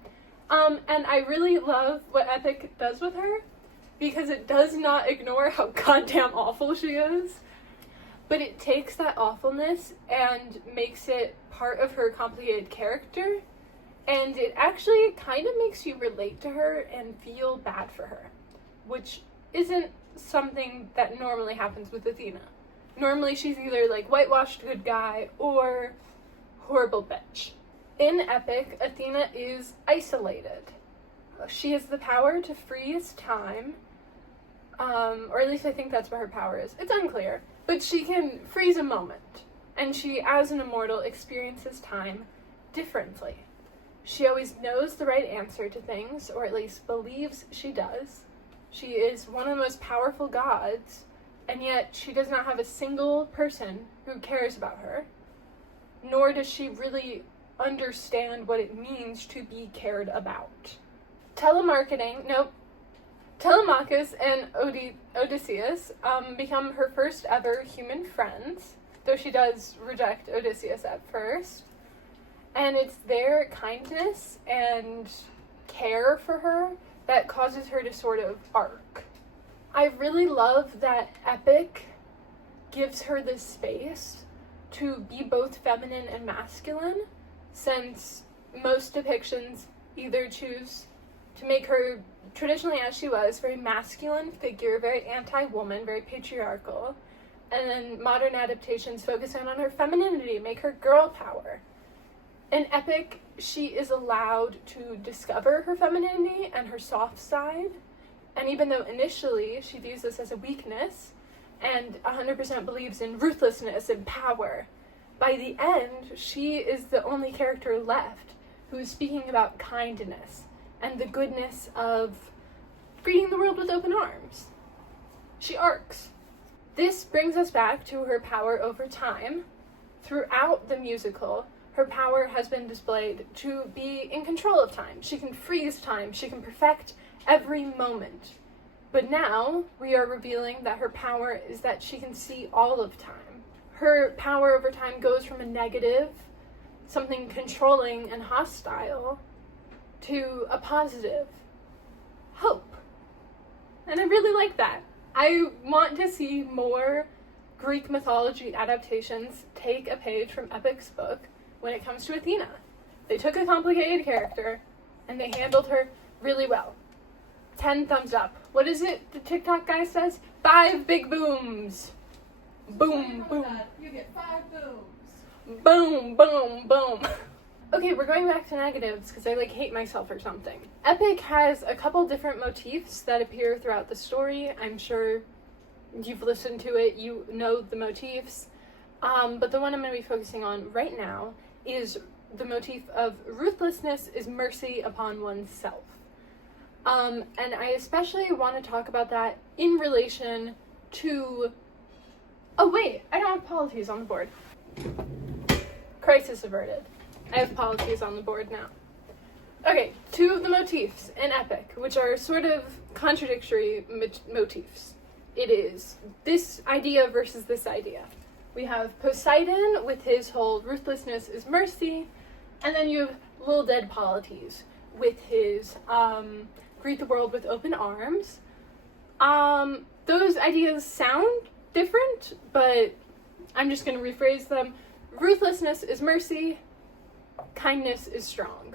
And I really love what Epic does with her, because it does not ignore how goddamn awful she is. But it takes that awfulness and makes it part of her complicated character, and it actually kind of makes you relate to her and feel bad for her, which isn't something that normally happens with Athena. Normally she's either whitewashed good guy or horrible bitch. In Epic, Athena is isolated. She has the power to freeze time, or at least I think that's what her power is. It's unclear, but she can freeze a moment, and she, as an immortal, experiences time differently. She always knows the right answer to things, or at least believes she does. She is one of the most powerful gods, and yet she does not have a single person who cares about her, nor does she really understand what it means to be cared about. Telemachus and Odysseus become her first ever human friends, though she does reject Odysseus at first. And it's their kindness and care for her that causes her to sort of arc. I really love that Epic gives her this space to be both feminine and masculine, since most depictions either choose to make her, traditionally as she was, very masculine figure, very anti-woman, very patriarchal, and then modern adaptations focus in on her femininity, make her girl power. In Epic, she is allowed to discover her femininity and her soft side, and even though initially she views this as a weakness and 100% believes in ruthlessness and power, by the end, she is the only character left who is speaking about kindness and the goodness of greeting the world with open arms. She arcs. This brings us back to her power over time. Throughout the musical, her power has been displayed to be in control of time. She can freeze time. She can perfect every moment. But now we are revealing that her power is that she can see all of time. Her power over time goes from a negative, something controlling and hostile, to a positive, hope. And I really like that. I want to see more Greek mythology adaptations take a page from Epic's book when it comes to Athena. They took a complicated character and they handled her really well. 10 thumbs up. What is it the TikTok guy says? 5 big booms. Boom, boom. You get 5 booms. Boom, boom, boom. Okay, we're going back to negatives because I hate myself or something. Epic has a couple different motifs that appear throughout the story. I'm sure you've listened to it, you know the motifs. But the one I'm going to be focusing on right now is the motif of ruthlessness is mercy upon oneself. And I especially want to talk about that in relation to... Oh wait, I don't have polities on the board. Crisis averted. I have polities on the board now. Okay, 2 of the motifs in Epic, which are sort of contradictory motifs. It is this idea versus this idea. We have Poseidon with his whole ruthlessness is mercy, and then you have Lil Dead Polities with his greet the world with open arms. Those ideas sound different, but I'm just going to rephrase them. Ruthlessness is mercy, kindness is strong.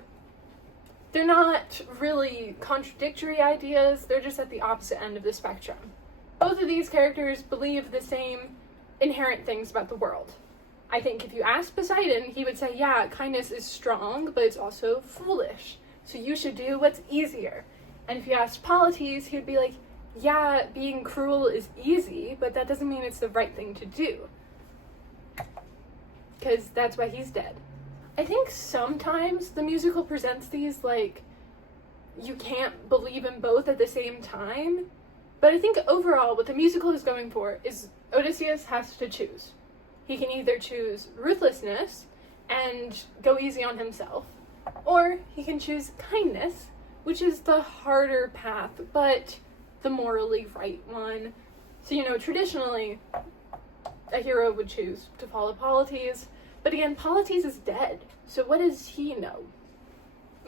They're not really contradictory ideas, they're just at the opposite end of the spectrum. Both of these characters believe the same inherent things about the world. I think if you ask Poseidon, he would say, yeah, kindness is strong, but it's also foolish. So you should do what's easier. And if you asked Polites, he would be like, yeah, being cruel is easy, but that doesn't mean it's the right thing to do. Because that's why he's dead. I think sometimes the musical presents these like, you can't believe in both at the same time. But I think overall what the musical is going for is Odysseus has to choose. He can either choose ruthlessness and go easy on himself, or he can choose kindness, which is the harder path, but the morally right one. So, traditionally, a hero would choose to follow Polites, but again, Polites is dead, so what does he know?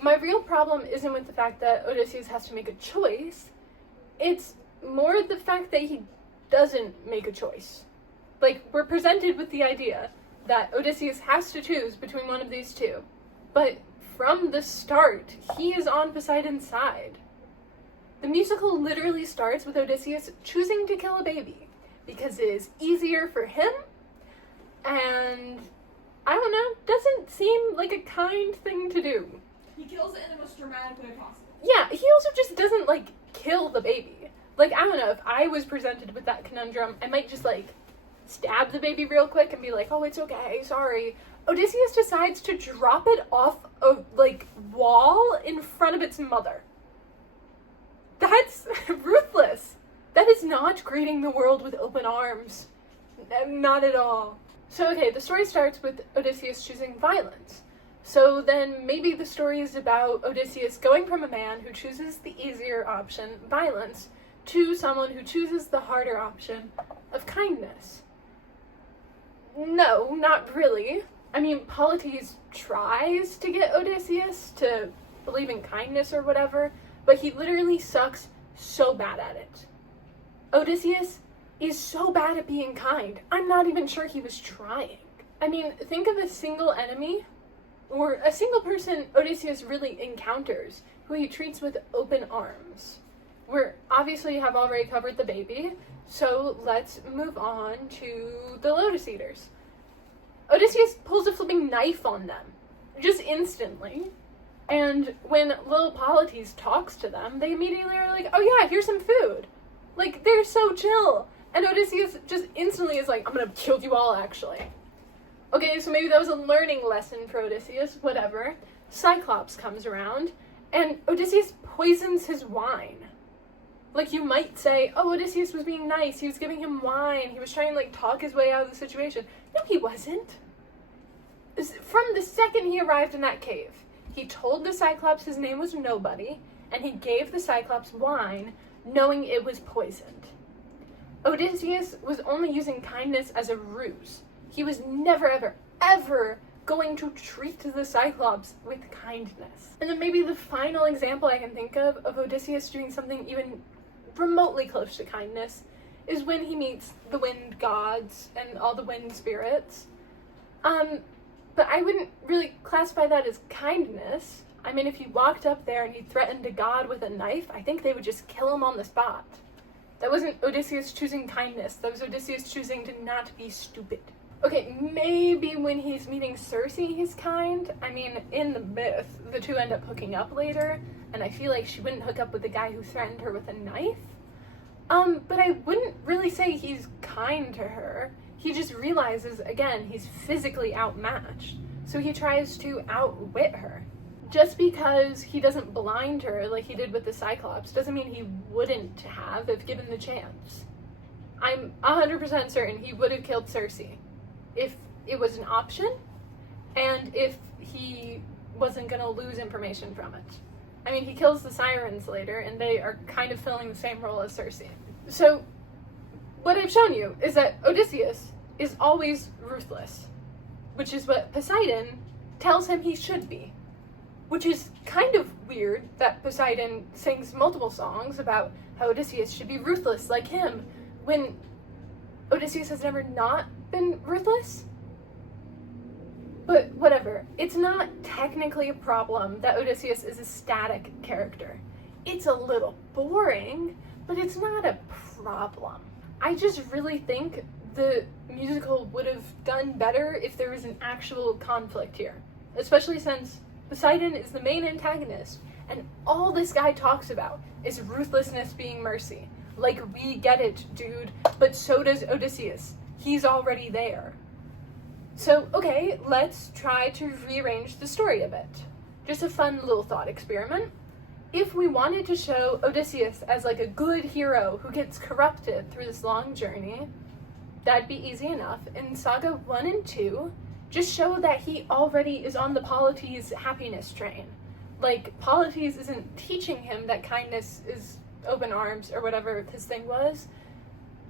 My real problem isn't with the fact that Odysseus has to make a choice, it's more the fact that he doesn't make a choice. We're presented with the idea that Odysseus has to choose between one of these two, but from the start, he is on Poseidon's side. The musical literally starts with Odysseus choosing to kill a baby, because it is easier for him, and, I don't know, doesn't seem like a kind thing to do. He kills it in the most dramatic way possible. Yeah, he also just doesn't, kill the baby. I don't know, if I was presented with that conundrum, I might just, stab the baby real quick and be like, oh, it's okay, sorry. Odysseus decides to drop it off a, wall in front of its mother. That's ruthless. That is not greeting the world with open arms. Not at all. So, okay, the story starts with Odysseus choosing violence. So then maybe the story is about Odysseus going from a man who chooses the easier option, violence, to someone who chooses the harder option of kindness. No, not really. I mean, Polites tries to get Odysseus to believe in kindness or whatever, but he literally sucks so bad at it. Odysseus is so bad at being kind, I'm not even sure he was trying. I mean, think of a single enemy, or a single person Odysseus really encounters, who he treats with open arms. We're obviously have already covered the baby, so let's move on to the Lotus Eaters. Odysseus pulls a flipping knife on them, just instantly. And when little Polites talks to them, they immediately are like, oh yeah, here's some food. They're so chill. And Odysseus just instantly is like, I'm gonna kill you all, actually. Okay, so maybe that was a learning lesson for Odysseus, whatever. Cyclops comes around, and Odysseus poisons his wine. You might say, oh, Odysseus was being nice, he was giving him wine, he was trying to, talk his way out of the situation. No, he wasn't. From the second he arrived in that cave, he told the Cyclops his name was Nobody, and he gave the Cyclops wine, knowing it was poisoned. Odysseus was only using kindness as a ruse. He was never, ever, ever going to treat the Cyclops with kindness. And then maybe the final example I can think of Odysseus doing something even remotely close to kindness is when he meets the wind gods and all the wind spirits. But I wouldn't really classify that as kindness. I mean, if he walked up there and he threatened a god with a knife, I think they would just kill him on the spot. That wasn't Odysseus choosing kindness. That was Odysseus choosing to not be stupid. Okay, maybe when he's meeting Circe, he's kind. I mean, in the myth, the two end up hooking up later, and I feel like she wouldn't hook up with the guy who threatened her with a knife. But I wouldn't really say he's kind to her. He just realizes, again, he's physically outmatched, so he tries to outwit her. Just because he doesn't blind her like he did with the Cyclops doesn't mean he wouldn't have if given the chance. I'm 100% certain he would have killed Circe if it was an option, and if he wasn't gonna lose information from it. I mean, he kills the Sirens later, and they are kind of filling the same role as Circe. So, what I've shown you is that Odysseus is always ruthless, which is what Poseidon tells him he should be. Which is kind of weird that Poseidon sings multiple songs about how Odysseus should be ruthless like him, when Odysseus has never not been ruthless. But whatever, it's not technically a problem that Odysseus is a static character. It's a little boring, but it's not a problem. I just really think the musical would have done better if there was an actual conflict here, especially since Poseidon is the main antagonist, and all this guy talks about is ruthlessness being mercy. Like, we get it, dude, but so does Odysseus. He's already there. So, okay, let's try to rearrange the story a bit. Just a fun little thought experiment. If we wanted to show Odysseus as like a good hero who gets corrupted through this long journey, that'd be easy enough. In Saga 1 and 2, just show that he already is on the Polites happiness train. Like, Polites isn't teaching him that kindness is open arms or whatever his thing was.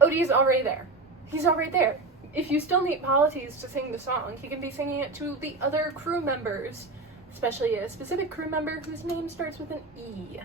Odie is already there. He's already there. If you still need Polites to sing the song, he can be singing it to the other crew members, especially a specific crew member whose name starts with an E.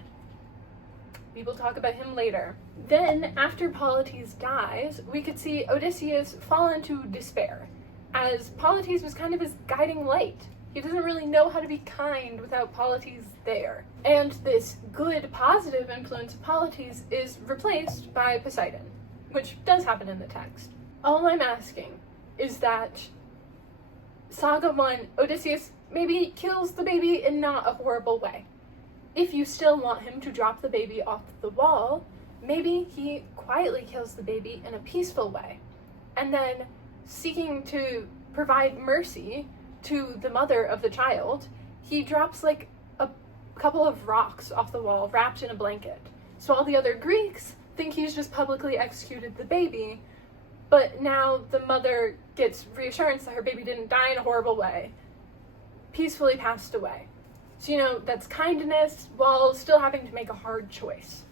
We will talk about him later. Then, after Polites dies, we could see Odysseus fall into despair, as Polites was kind of his guiding light. He doesn't really know how to be kind without Polites there. And this good, positive influence of Polites is replaced by Poseidon, which does happen in the text. All I'm asking is that Saga 1, Odysseus maybe kills the baby in not a horrible way. If you still want him to drop the baby off the wall, maybe he quietly kills the baby in a peaceful way, and then, seeking to provide mercy to the mother of the child, he drops like a couple of rocks off the wall wrapped in a blanket. So all the other Greeks think he's just publicly executed the baby, but now the mother gets reassurance that her baby didn't die in a horrible way, peacefully passed away. So, that's kindness while still having to make a hard choice.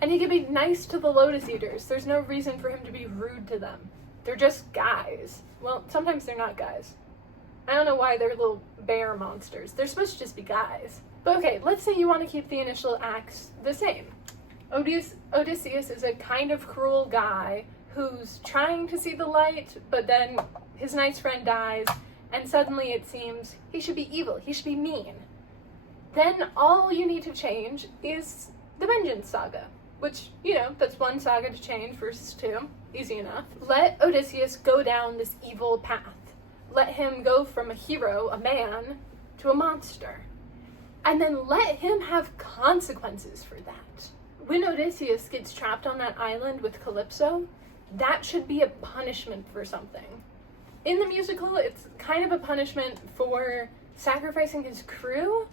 And he can be nice to the Lotus Eaters. There's no reason for him to be rude to them. They're just guys. Well, sometimes they're not guys. I don't know why they're little bear monsters. They're supposed to just be guys. But okay, let's say you want to keep the initial acts the same. Odysseus is a kind of cruel guy who's trying to see the light, but then his nice friend dies, and suddenly it seems he should be evil, he should be mean. Then all you need to change is the Vengeance Saga, which, that's one saga to change versus 2. Easy enough. Let Odysseus go down this evil path. Let him go from a hero, a man, to a monster. And then let him have consequences for that. When Odysseus gets trapped on that island with Calypso, that should be a punishment for something. In the musical, it's kind of a punishment for sacrificing his crew,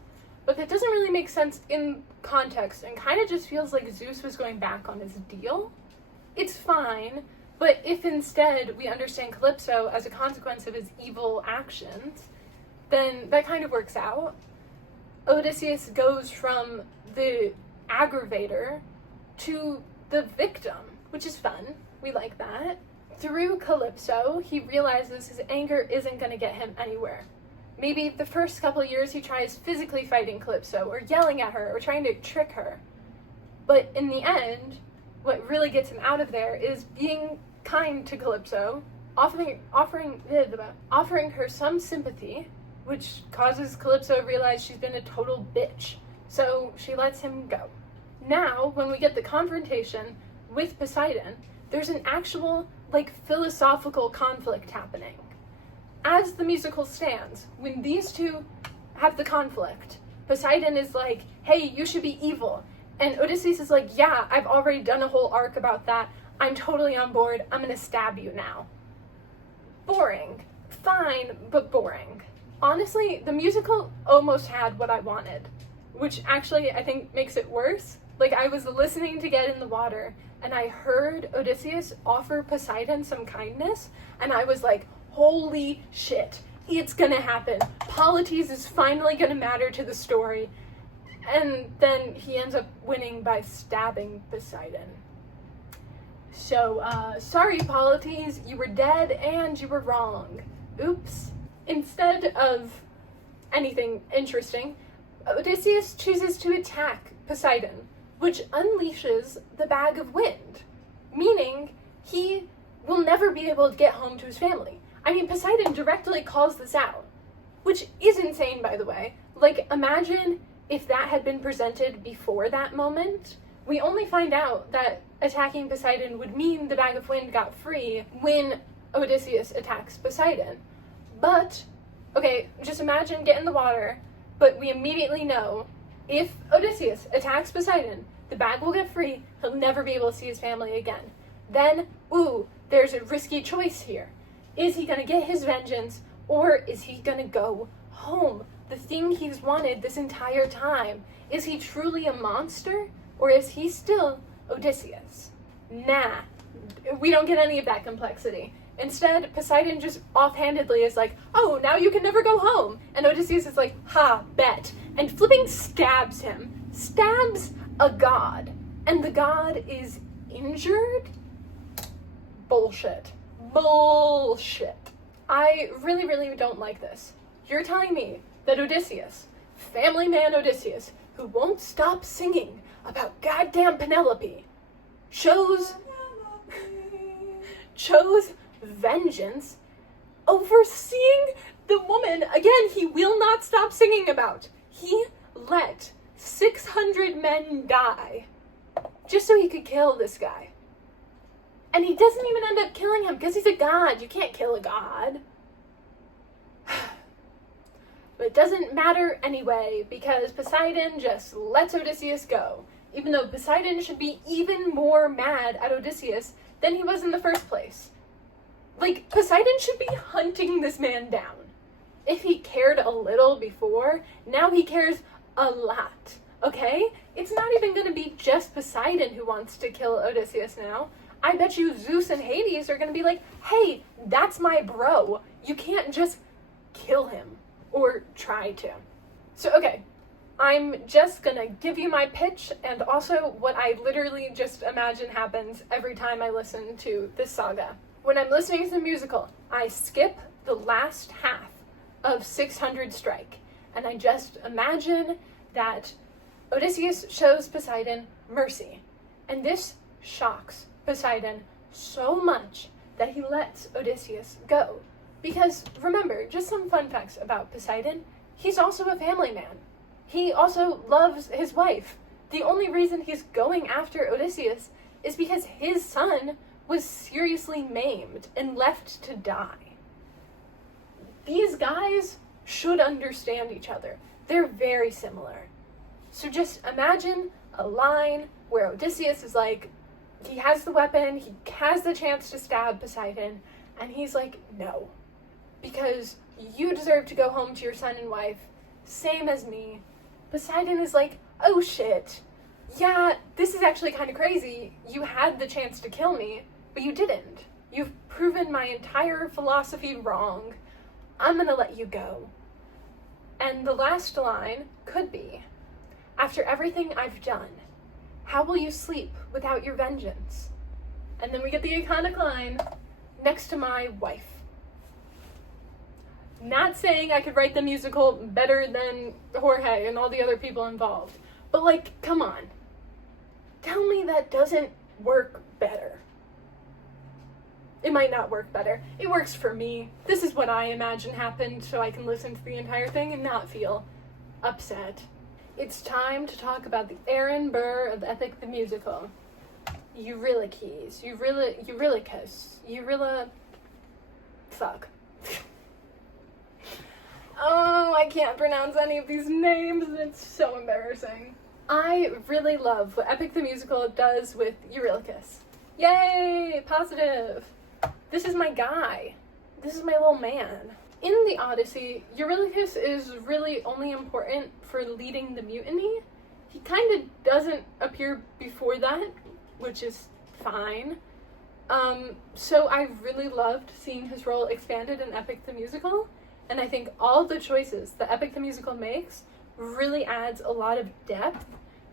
but that doesn't really make sense in context and kind of just feels like Zeus was going back on his deal. It's fine, but if instead we understand Calypso as a consequence of his evil actions, then that kind of works out. Odysseus goes from the aggravator to the victim, which is fun. We like that. Through Calypso, he realizes his anger isn't going to get him anywhere. Maybe the first couple years he tries physically fighting Calypso, or yelling at her, or trying to trick her. But in the end, what really gets him out of there is being kind to Calypso, offering her some sympathy, which causes Calypso to realize she's been a total bitch. So she lets him go. Now, when we get the confrontation, with Poseidon, there's an actual, like, philosophical conflict happening. As the musical stands, when these two have the conflict, Poseidon is like, hey, you should be evil. And Odysseus is like, yeah, I've already done a whole arc about that. I'm totally on board. I'm gonna stab you now. Boring. Fine, but boring. Honestly, the musical almost had what I wanted, which actually I think makes it worse. Like, I was listening to Get in the Water, and I heard Odysseus offer Poseidon some kindness, and I was like, holy shit, it's gonna happen. Polites is finally gonna matter to the story. And then he ends up winning by stabbing Poseidon. So, sorry Polites, you were dead and you were wrong. Oops. Instead of anything interesting, Odysseus chooses to attack Poseidon, which unleashes the Bag of Wind, meaning he will never be able to get home to his family. I mean, Poseidon directly calls this out, which is insane, by the way. Like, imagine if that had been presented before that moment. We only find out that attacking Poseidon would mean the Bag of Wind got free when Odysseus attacks Poseidon. But, okay, just imagine Get in the Water, but we immediately know if Odysseus attacks Poseidon, the bag will get free, he'll never be able to see his family again. Then, ooh, there's a risky choice here. Is he gonna get his vengeance, or is he gonna go home? The thing he's wanted this entire time. Is he truly a monster, or is he still Odysseus? Nah, we don't get any of that complexity. Instead, Poseidon just offhandedly is like, oh, now you can never go home. And Odysseus is like, ha, bet. And flipping stabs him. Stabs a god. And the god is injured? Bullshit. Bullshit. I really, really don't like this. You're telling me that Odysseus, family man Odysseus, who won't stop singing about goddamn Penelope, chose vengeance over seeing the woman, again, he will not stop singing about. He let 600 men die just so he could kill this guy. And he doesn't even end up killing him because he's a god. You can't kill a god. But it doesn't matter anyway because Poseidon just lets Odysseus go, even though Poseidon should be even more mad at Odysseus than he was in the first place. Like, Poseidon should be hunting this man down. If he cared a little before, now he cares a lot, okay? It's not even gonna be just Poseidon who wants to kill Odysseus now. I bet you Zeus and Hades are gonna be like, hey, that's my bro. You can't just kill him. Or try to. So, okay, I'm just gonna give you my pitch and also what I literally just imagine happens every time I listen to this saga. When I'm listening to the musical, I skip the last half of 600 Strike, and I just imagine that Odysseus shows Poseidon mercy, and this shocks Poseidon so much that he lets Odysseus go. Because, remember, just some fun facts about Poseidon, he's also a family man. He also loves his wife. The only reason he's going after Odysseus is because his son was seriously maimed and left to die. These guys should understand each other. They're very similar. So just imagine a line where Odysseus is like, he has the weapon, he has the chance to stab Poseidon, and he's like, no. Because you deserve to go home to your son and wife, same as me. Poseidon is like, oh shit, yeah, this is actually kind of crazy. You had the chance to kill me, but you didn't. You've proven my entire philosophy wrong. I'm gonna let you go. And the last line could be, after everything I've done, how will you sleep without your vengeance? And then we get the iconic line, next to my wife. Not saying I could write the musical better than Jorge and all the other people involved, but like, come on. Tell me that doesn't work better. It might not work better. It works for me. This is what I imagine happened so I can listen to the entire thing and not feel upset. It's time to talk about the Aaron Burr of Epic the Musical. Eurylochus, fuck. Oh, I can't pronounce any of these names, and it's so embarrassing. I really love what Epic the Musical does with Eurylochus. Yay! Positive! This is my guy. This is my little man. In the Odyssey, Eurylochus is really only important for leading the mutiny. He kind of doesn't appear before that, which is fine. So I really loved seeing his role expanded in Epic the Musical, and I think all the choices that Epic the Musical makes really adds a lot of depth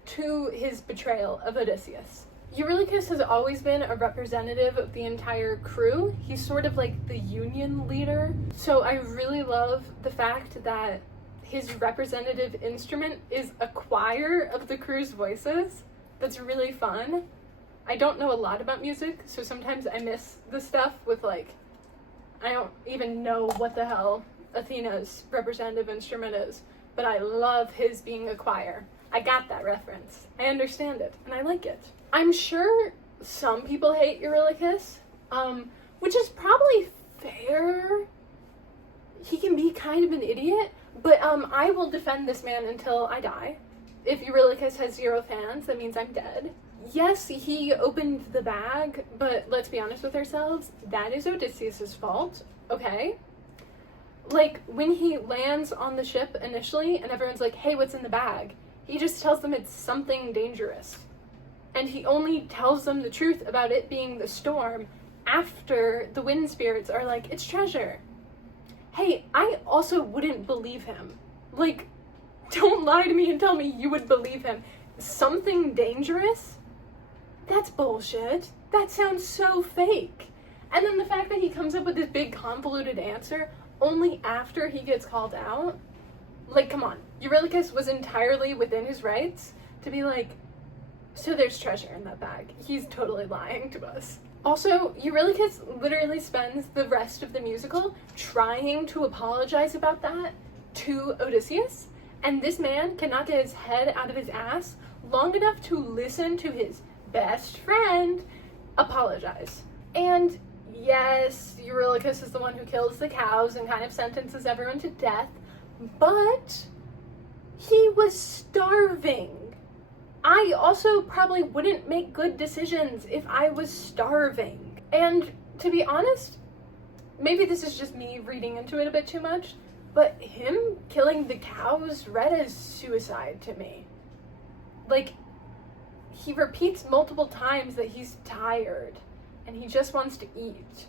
to his betrayal of Odysseus. Eurylochus has always been a representative of the entire crew. He's sort of like the union leader. So I really love the fact that his representative instrument is a choir of the crew's voices. That's really fun. I don't know a lot about music, so sometimes I miss the stuff with like, I don't even know what the hell Athena's representative instrument is, but I love his being a choir. I got that reference. I understand it, and I like it. I'm sure some people hate Eurylochus, which is probably fair. He can be kind of an idiot, but I will defend this man until I die. If Eurylochus has 0 fans, that means I'm dead. Yes, he opened the bag, but let's be honest with ourselves, that is Odysseus' fault, okay? Like, when he lands on the ship initially, and everyone's like, hey, what's in the bag? He just tells them it's something dangerous. And he only tells them the truth about it being the storm after the wind spirits are like, it's treasure. Hey, I also wouldn't believe him. Like, don't lie to me and tell me you would believe him. Something dangerous? That's bullshit. That sounds so fake. And then the fact that he comes up with this big convoluted answer only after he gets called out. Like, come on. Eurylochus was entirely within his rights to be like, so there's treasure in that bag. He's totally lying to us. Also, Eurylochus literally spends the rest of the musical trying to apologize about that to Odysseus, and this man cannot get his head out of his ass long enough to listen to his best friend apologize. And yes, Eurylochus is the one who kills the cows and kind of sentences everyone to death, but he was starving. I also probably wouldn't make good decisions if I was starving. And to be honest, maybe this is just me reading into it a bit too much, but him killing the cows read as suicide to me. Like, he repeats multiple times that he's tired and he just wants to eat.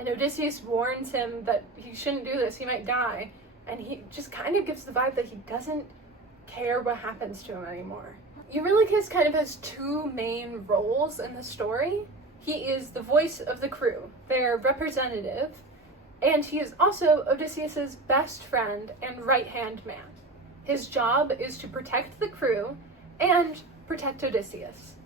And Odysseus warns him that he shouldn't do this, he might die. And he just kind of gives the vibe that he doesn't care what happens to him anymore. Eurylochus kind of has 2 main roles in the story. He is the voice of the crew, their representative, and he is also Odysseus's best friend and right-hand man. His job is to protect the crew and protect Odysseus.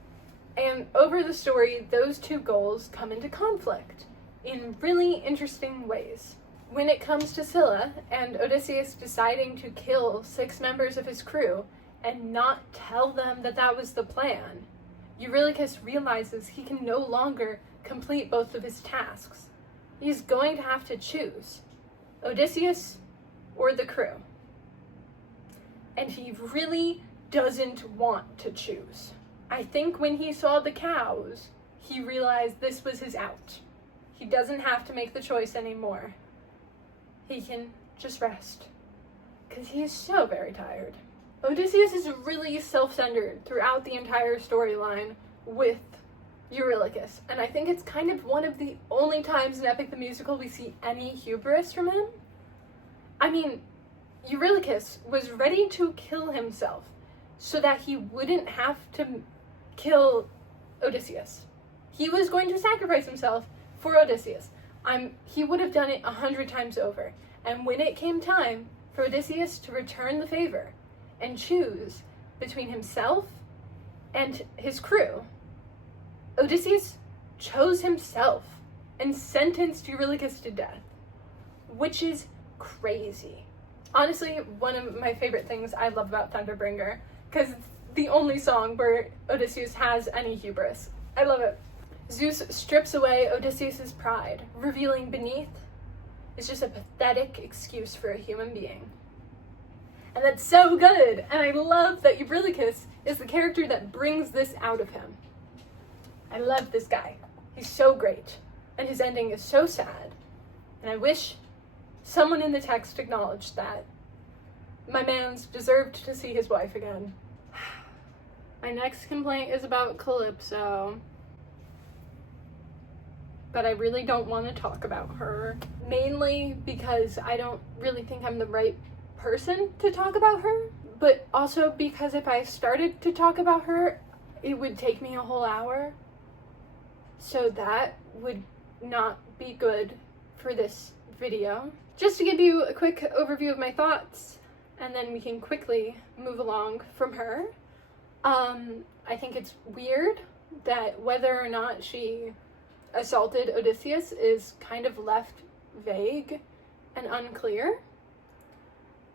And over the story, those 2 goals come into conflict in really interesting ways. When it comes to Scylla and Odysseus deciding to kill 6 members of his crew and not tell them that that was the plan, Eurylochus realizes he can no longer complete both of his tasks. He's going to have to choose Odysseus or the crew. And he really doesn't want to choose. I think when he saw the cows, he realized this was his out. He doesn't have to make the choice anymore. He can just rest, because he is so very tired. Odysseus is really self-centered throughout the entire storyline with Eurylochus, and I think it's kind of one of the only times in Epic the Musical we see any hubris from him. I mean, Eurylochus was ready to kill himself so that he wouldn't have to kill Odysseus. He was going to sacrifice himself for Odysseus. He would have done it 100 times over. And when it came time for Odysseus to return the favor and choose between himself and his crew, Odysseus chose himself and sentenced Eurylochus to death, which is crazy. Honestly, one of my favorite things I love about Thunderbringer, because it's the only song where Odysseus has any hubris. I love it. Zeus strips away Odysseus' pride, revealing beneath is just a pathetic excuse for a human being. And that's so good! And I love that Eurylochus is the character that brings this out of him. I love this guy. He's so great. And his ending is so sad. And I wish someone in the text acknowledged that. My man's deserved to see his wife again. My next complaint is about Calypso. But I really don't want to talk about her. Mainly because I don't really think I'm the right person to talk about her. But also because if I started to talk about her, it would take me a whole hour. So that would not be good for this video. Just to give you a quick overview of my thoughts, and then we can quickly move along from her. I think it's weird that whether or not she assaulted Odysseus is kind of left vague and unclear.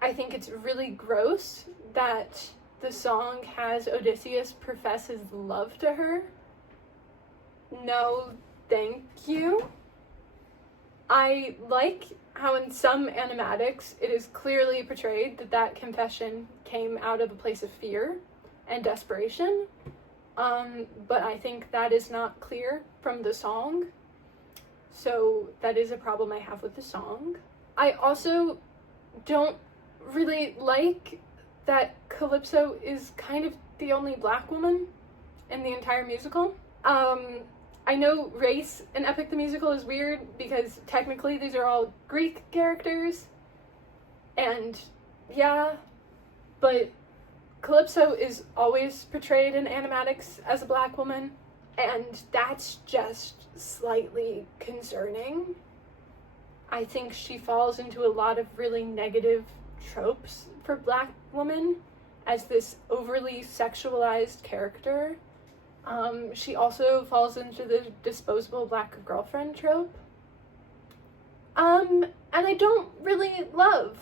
I think it's really gross that the song has Odysseus profess his love to her. No, thank you. I like how in some animatics it is clearly portrayed that that confession came out of a place of fear and desperation, but I think that is not clear from the song, so that is a problem I have with the song. I also don't really like that Calypso is kind of the only black woman in the entire musical. I know race in Epic the Musical is weird because technically these are all Greek characters, and yeah, but Calypso is always portrayed in animatics as a black woman, and that's just slightly concerning. I think she falls into a lot of really negative tropes for black women as this overly sexualized character. She also falls into the disposable black girlfriend trope. And I don't really love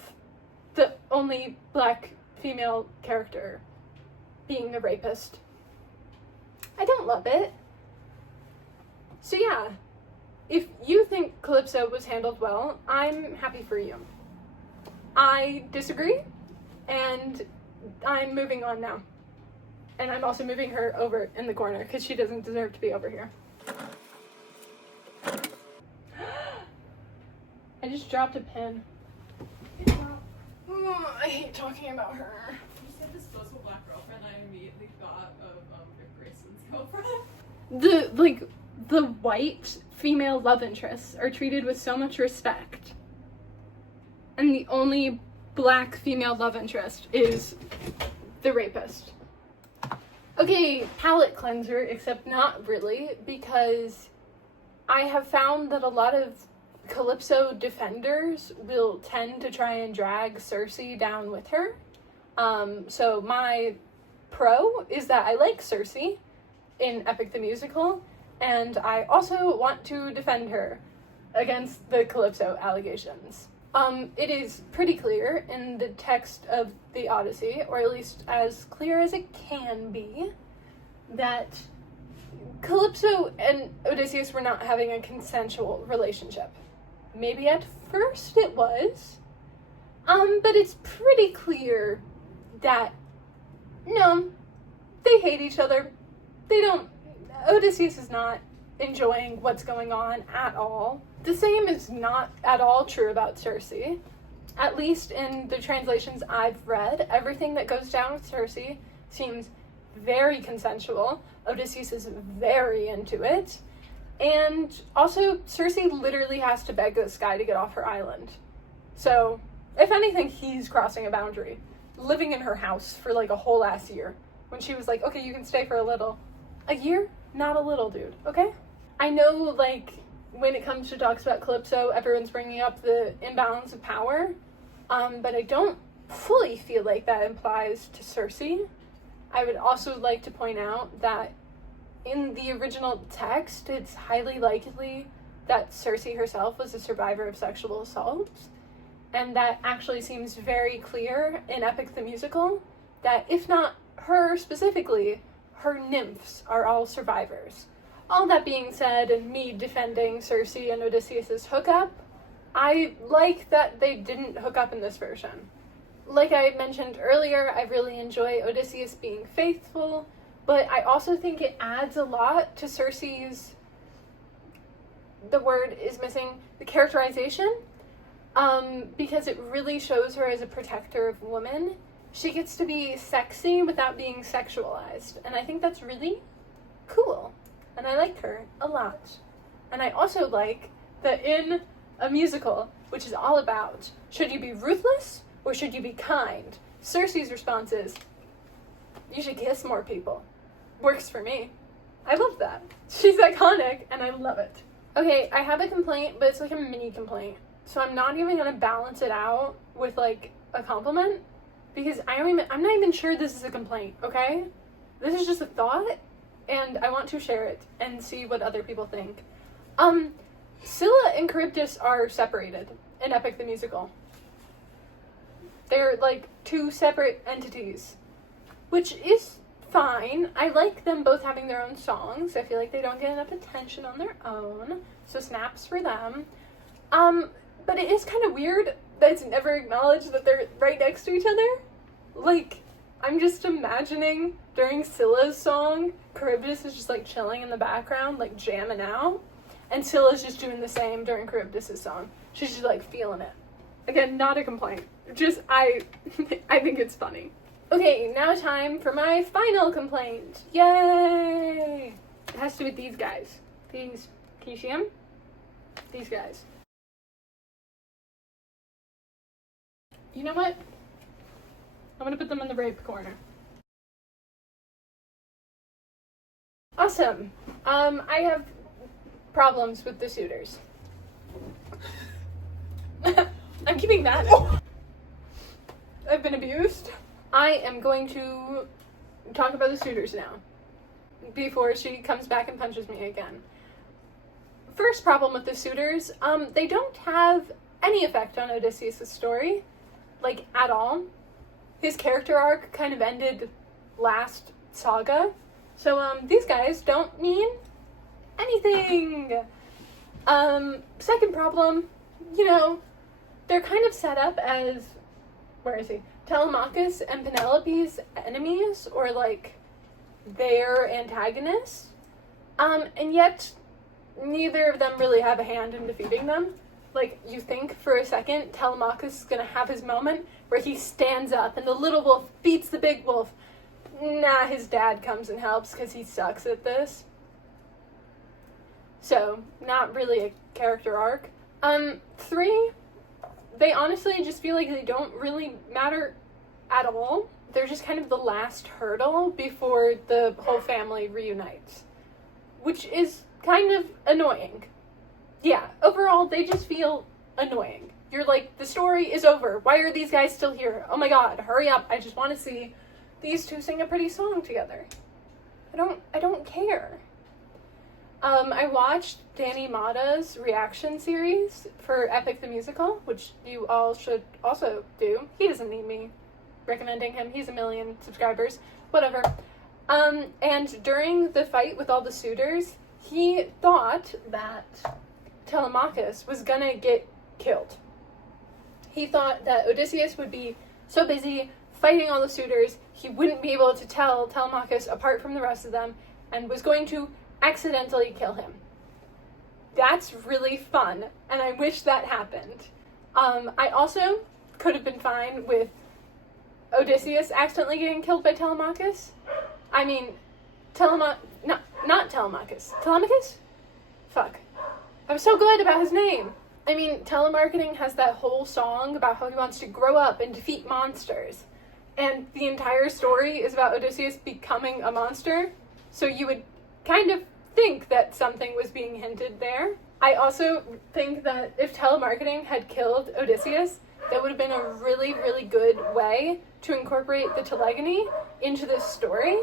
the only black female character being the rapist. I don't love it. So yeah, if you think Calypso was handled well, I'm happy for you. I disagree, and I'm moving on now. And I'm also moving her over in the corner because she doesn't deserve to be over here. I just dropped a pin. I hate talking about her. You said disposable black girlfriend, I immediately thought of Rick Grayson's girlfriend. The white female love interests are treated with so much respect. And the only black female love interest is the rapist. Okay, palate cleanser, except not really, because I have found that a lot of Calypso defenders will tend to try and drag Cersei down with her. So my pro is that I like Cersei in Epic the Musical, and I also want to defend her against the Calypso allegations. It is pretty clear in the text of the Odyssey, or at least as clear as it can be, that Calypso and Odysseus were not having a consensual relationship. Maybe at first it was, but it's pretty clear that, no, they hate each other. Odysseus is not enjoying what's going on at all. The same is not at all true about Cersei. At least in the translations I've read, everything that goes down with Cersei seems very consensual. Odysseus is very into it. And also, Cersei literally has to beg this guy to get off her island. So, if anything, he's crossing a boundary. Living in her house for like a whole ass year. When she was like, okay, you can stay for a little. A year? Not a little, dude, okay? I know, like, when it comes to talks about Calypso, everyone's bringing up the imbalance of power, but I don't fully feel like that applies to Cersei. I would also like to point out that in the original text, it's highly likely that Cersei herself was a survivor of sexual assault, and that actually seems very clear in Epic the Musical, that if not her specifically, her nymphs are all survivors All that being said, and me defending Circe and Odysseus' hookup, I like that they didn't hook up in this version. Like I mentioned earlier, I really enjoy Odysseus being faithful, but I also think it adds a lot to Circe's, the word is missing, the characterization, because it really shows her as a protector of women. She gets to be sexy without being sexualized, and I think that's really cool, and I like her a lot. And I also like that in a musical, which is all about, should you be ruthless or should you be kind? Circe's response is, you should kiss more people. Works for me. I love that. She's iconic, and I love it. Okay, I have a complaint, but it's like a mini complaint. So I'm not even gonna balance it out with like a compliment, because I'm not even sure this is a complaint, okay? This is just a thought, and I want to share it and see what other people think. Scylla and Charybdis are separated in Epic the Musical. They're like two separate entities, which is fine. I like them both having their own songs. I feel like they don't get enough attention on their own, so snaps for them. But it is kind of weird that it's never acknowledged that they're right next to each other. Like, I'm just imagining during Scylla's song, Charybdis is just like chilling in the background, like jamming out, and Scylla's just doing the same during Charybdis' song. She's just like feeling it. Again, not a complaint. Just, I think it's funny. Okay, now time for my final complaint. Yay! It has to do with these guys. Can you see them? These guys. You know what? I'm gonna put them in the rape corner. Awesome. I have problems with the suitors. I'm keeping that. I've been abused. I am going to talk about the suitors now, before she comes back and punches me again. First problem with the suitors, they don't have any effect on Odysseus' story, like, at all. His character arc kind of ended last saga, so, these guys don't mean anything. Second problem, they're kind of set up as, where is he? Telemachus and Penelope's enemies, or like their antagonists, and yet neither of them really have a hand in defeating them. Like, you think for a second Telemachus is gonna have his moment where he stands up and the little wolf beats the big wolf. Nah, his dad comes and helps because he sucks at this. So, not really a character arc. 3, they honestly just feel like they don't really matter at all. They're just kind of the last hurdle before the whole family reunites, which is kind of annoying. Yeah, overall, they just feel annoying. You're like, the story is over. Why are these guys still here? Oh my god, hurry up. I just want to see these two sing a pretty song together. I don't care. I watched Danny Mata's reaction series for Epic the Musical, which you all should also do. He doesn't need me recommending him. He's 1 million subscribers. Whatever. And during the fight with all the suitors, he thought that Telemachus was gonna get killed. He thought that Odysseus would be so busy fighting all the suitors, he wouldn't be able to tell Telemachus apart from the rest of them, and was going to accidentally kill him. That's really fun, and I wish that happened. I also could have been fine with Odysseus accidentally getting killed by Telemachus. I mean, not Telemachus. Telemachus? Fuck. I was so good about his name. I mean, telemarketing has that whole song about how he wants to grow up and defeat monsters. And the entire story is about Odysseus becoming a monster. So you would kind of think that something was being hinted there. I also think that if telemarketing had killed Odysseus, that would have been a really, really good way to incorporate the telegony into this story.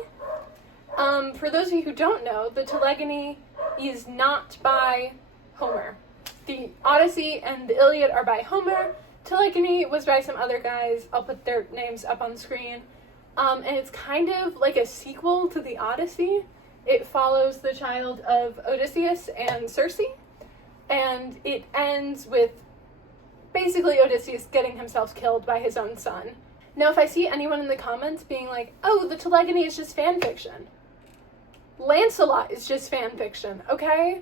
For those of you who don't know, the telegony is not by Homer. The Odyssey and the Iliad are by Homer. Telegony was by some other guys. I'll put their names up on screen. And it's kind of like a sequel to the Odyssey. It follows the child of Odysseus and Circe, and it ends with basically Odysseus getting himself killed by his own son. Now, if I see anyone in the comments being like, oh, the Telegony is just fan fiction, Lancelot is just fan fiction, okay?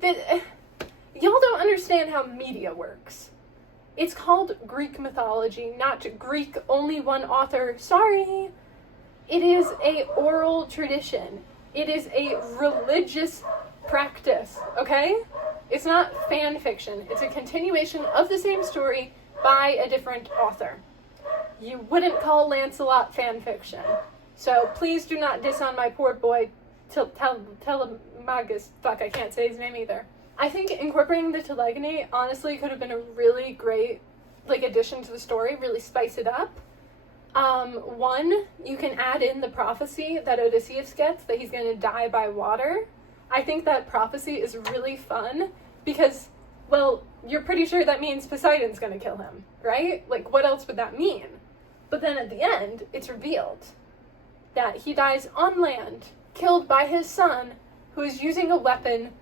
Y'all don't understand how media works. It's called Greek mythology, not Greek only one author. Sorry. It is a oral tradition. It is a religious practice, okay? It's not fan fiction. It's a continuation of the same story by a different author. You wouldn't call Lancelot fan fiction. So please do not diss on my poor boy Telemagus. Fuck, I can't say his name either. I think incorporating the Telegony honestly could have been a really great addition to the story, really spice it up. One, you can add in the prophecy that Odysseus gets that he's going to die by water. I think that prophecy is really fun because, well, you're pretty sure that means Poseidon's going to kill him, right? Like, what else would that mean? But then at the end, it's revealed that he dies on land, killed by his son, who is using a weapon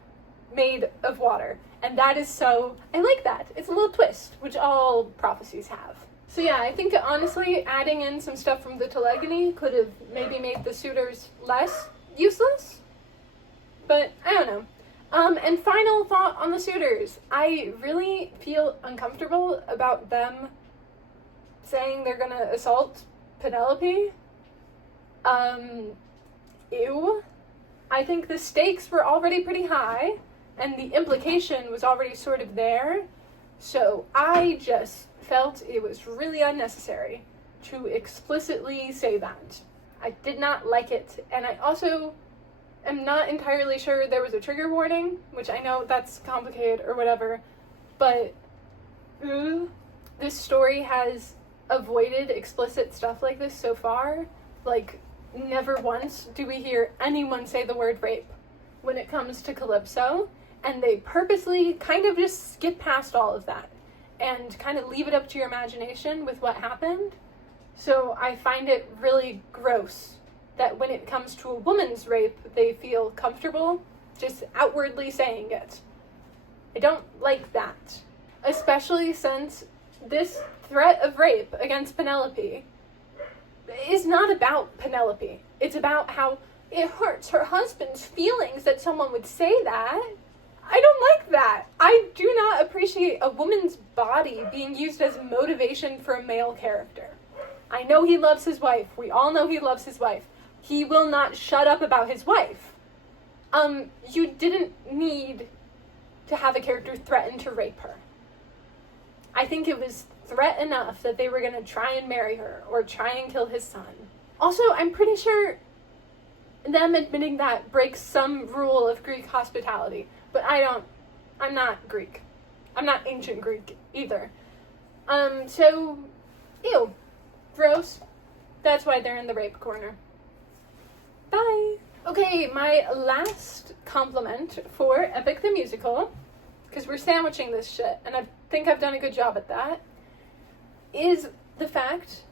made of water. And that is so, I like that. It's a little twist, which all prophecies have. So yeah, I think honestly adding in some stuff from the Telegony could have maybe made the suitors less useless. But I don't know. And final thought on the suitors. I really feel uncomfortable about them saying they're gonna assault Penelope. Ew. I think the stakes were already pretty high, and the implication was already sort of there, so I just felt it was really unnecessary to explicitly say that. I did not like it, and I also am not entirely sure there was a trigger warning, which I know that's complicated or whatever, but this story has avoided explicit stuff like this so far. Like, never once do we hear anyone say the word rape when it comes to Calypso, and they purposely kind of just skip past all of that and kind of leave it up to your imagination with what happened. So I find it really gross that when it comes to a woman's rape, they feel comfortable just outwardly saying it. I don't like that. Especially since this threat of rape against Penelope is not about Penelope. It's about how it hurts her husband's feelings that someone would say that. I don't like that. I do not appreciate a woman's body being used as motivation for a male character. I know he loves his wife. We all know he loves his wife. He will not shut up about his wife. You didn't need to have a character threaten to rape her. I think it was threat enough that they were going to try and marry her or try and kill his son. Also, I'm pretty sure them admitting that breaks some rule of Greek hospitality, but I'm not Greek. I'm not ancient Greek either. So, ew. Gross. That's why they're in the rape corner. Bye. Okay, my last compliment for Epic the Musical, because we're sandwiching this shit, and I think I've done a good job at that, is the fact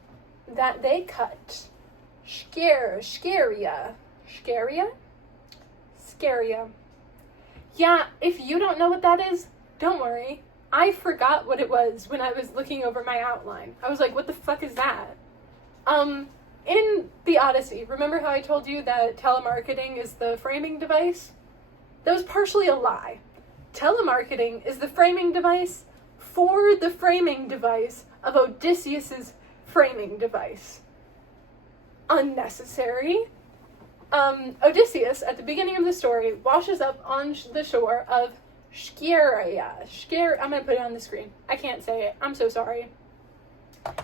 that they cut Scheria. Yeah, if you don't know what that is, don't worry. I forgot what it was when I was looking over my outline. I was like, what the fuck is that? In the Odyssey, remember how I told you that telemarketing is the framing device? That was partially a lie. Telemarketing is the framing device for the framing device of Odysseus's framing device. Unnecessary. Odysseus, at the beginning of the story, washes up on the shore of Scheria. I'm gonna put it on the screen. I can't say it. I'm so sorry.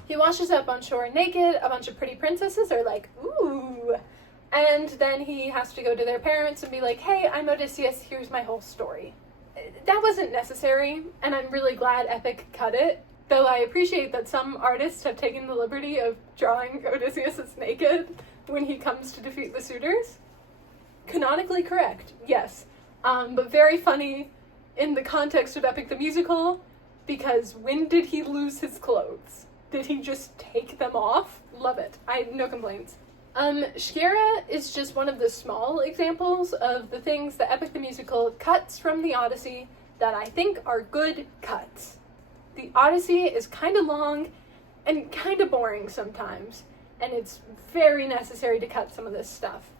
He washes up on shore naked. A bunch of pretty princesses are like, ooh. And then he has to go to their parents and be like, hey, I'm Odysseus. Here's my whole story. That wasn't necessary, and I'm really glad Epic cut it. Though I appreciate that some artists have taken the liberty of drawing Odysseus as naked when he comes to defeat the suitors. Canonically correct, yes. But very funny in the context of Epic the Musical, because when did he lose his clothes? Did he just take them off? Love it. I have no complaints. Shkira is just one of the small examples of the things that Epic the Musical cuts from the Odyssey that I think are good cuts. The Odyssey is kind of long and kind of boring sometimes, and it's very necessary to cut some of this stuff.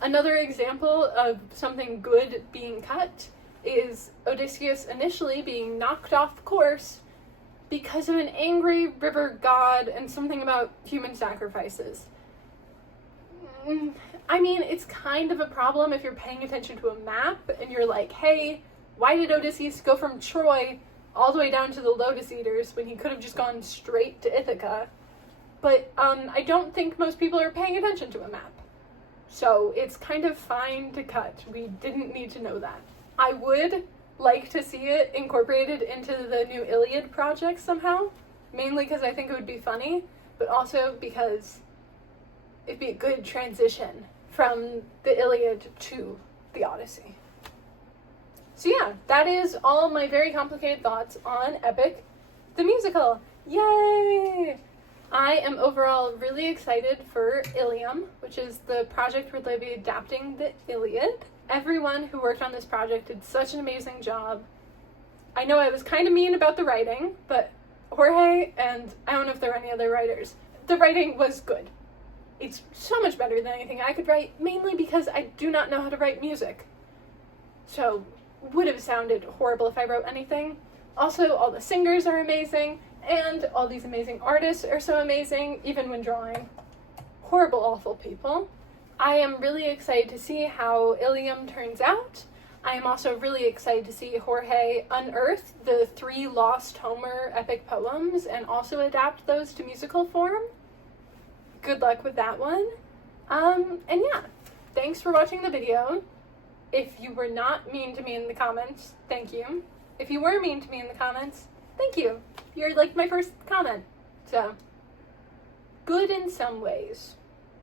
Another example of something good being cut is Odysseus initially being knocked off course because of an angry river god and something about human sacrifices. I mean, it's kind of a problem if you're paying attention to a map and you're like, hey, why did Odysseus go from Troy all the way down to the Lotus Eaters when he could have just gone straight to Ithaca? But I don't think most people are paying attention to a map. So it's kind of fine to cut. We didn't need to know that. I would like to see it incorporated into the new Iliad project somehow, mainly because I think it would be funny, but also because it'd be a good transition from the Iliad to the Odyssey. So yeah, that is all my very complicated thoughts on Epic the Musical. Yay! I am overall really excited for Ilium, which is the project where they'll be adapting the Iliad. Everyone who worked on this project did such an amazing job. I know I was kind of mean about the writing, but Jorge, and I don't know if there were any other writers, the writing was good. It's so much better than anything I could write, mainly because I do not know how to write music. So, would have sounded horrible if I wrote anything. Also, all the singers are amazing, and all these amazing artists are so amazing, even when drawing. Horrible, awful people. I am really excited to see how Ilium turns out. I am also really excited to see Jorge unearth the 3 lost Homer epic poems and also adapt those to musical form. Good luck with that one. And yeah, thanks for watching the video. If you were not mean to me in the comments, thank you. If you were mean to me in the comments, thank you. You're like my first comment. So, good in some ways.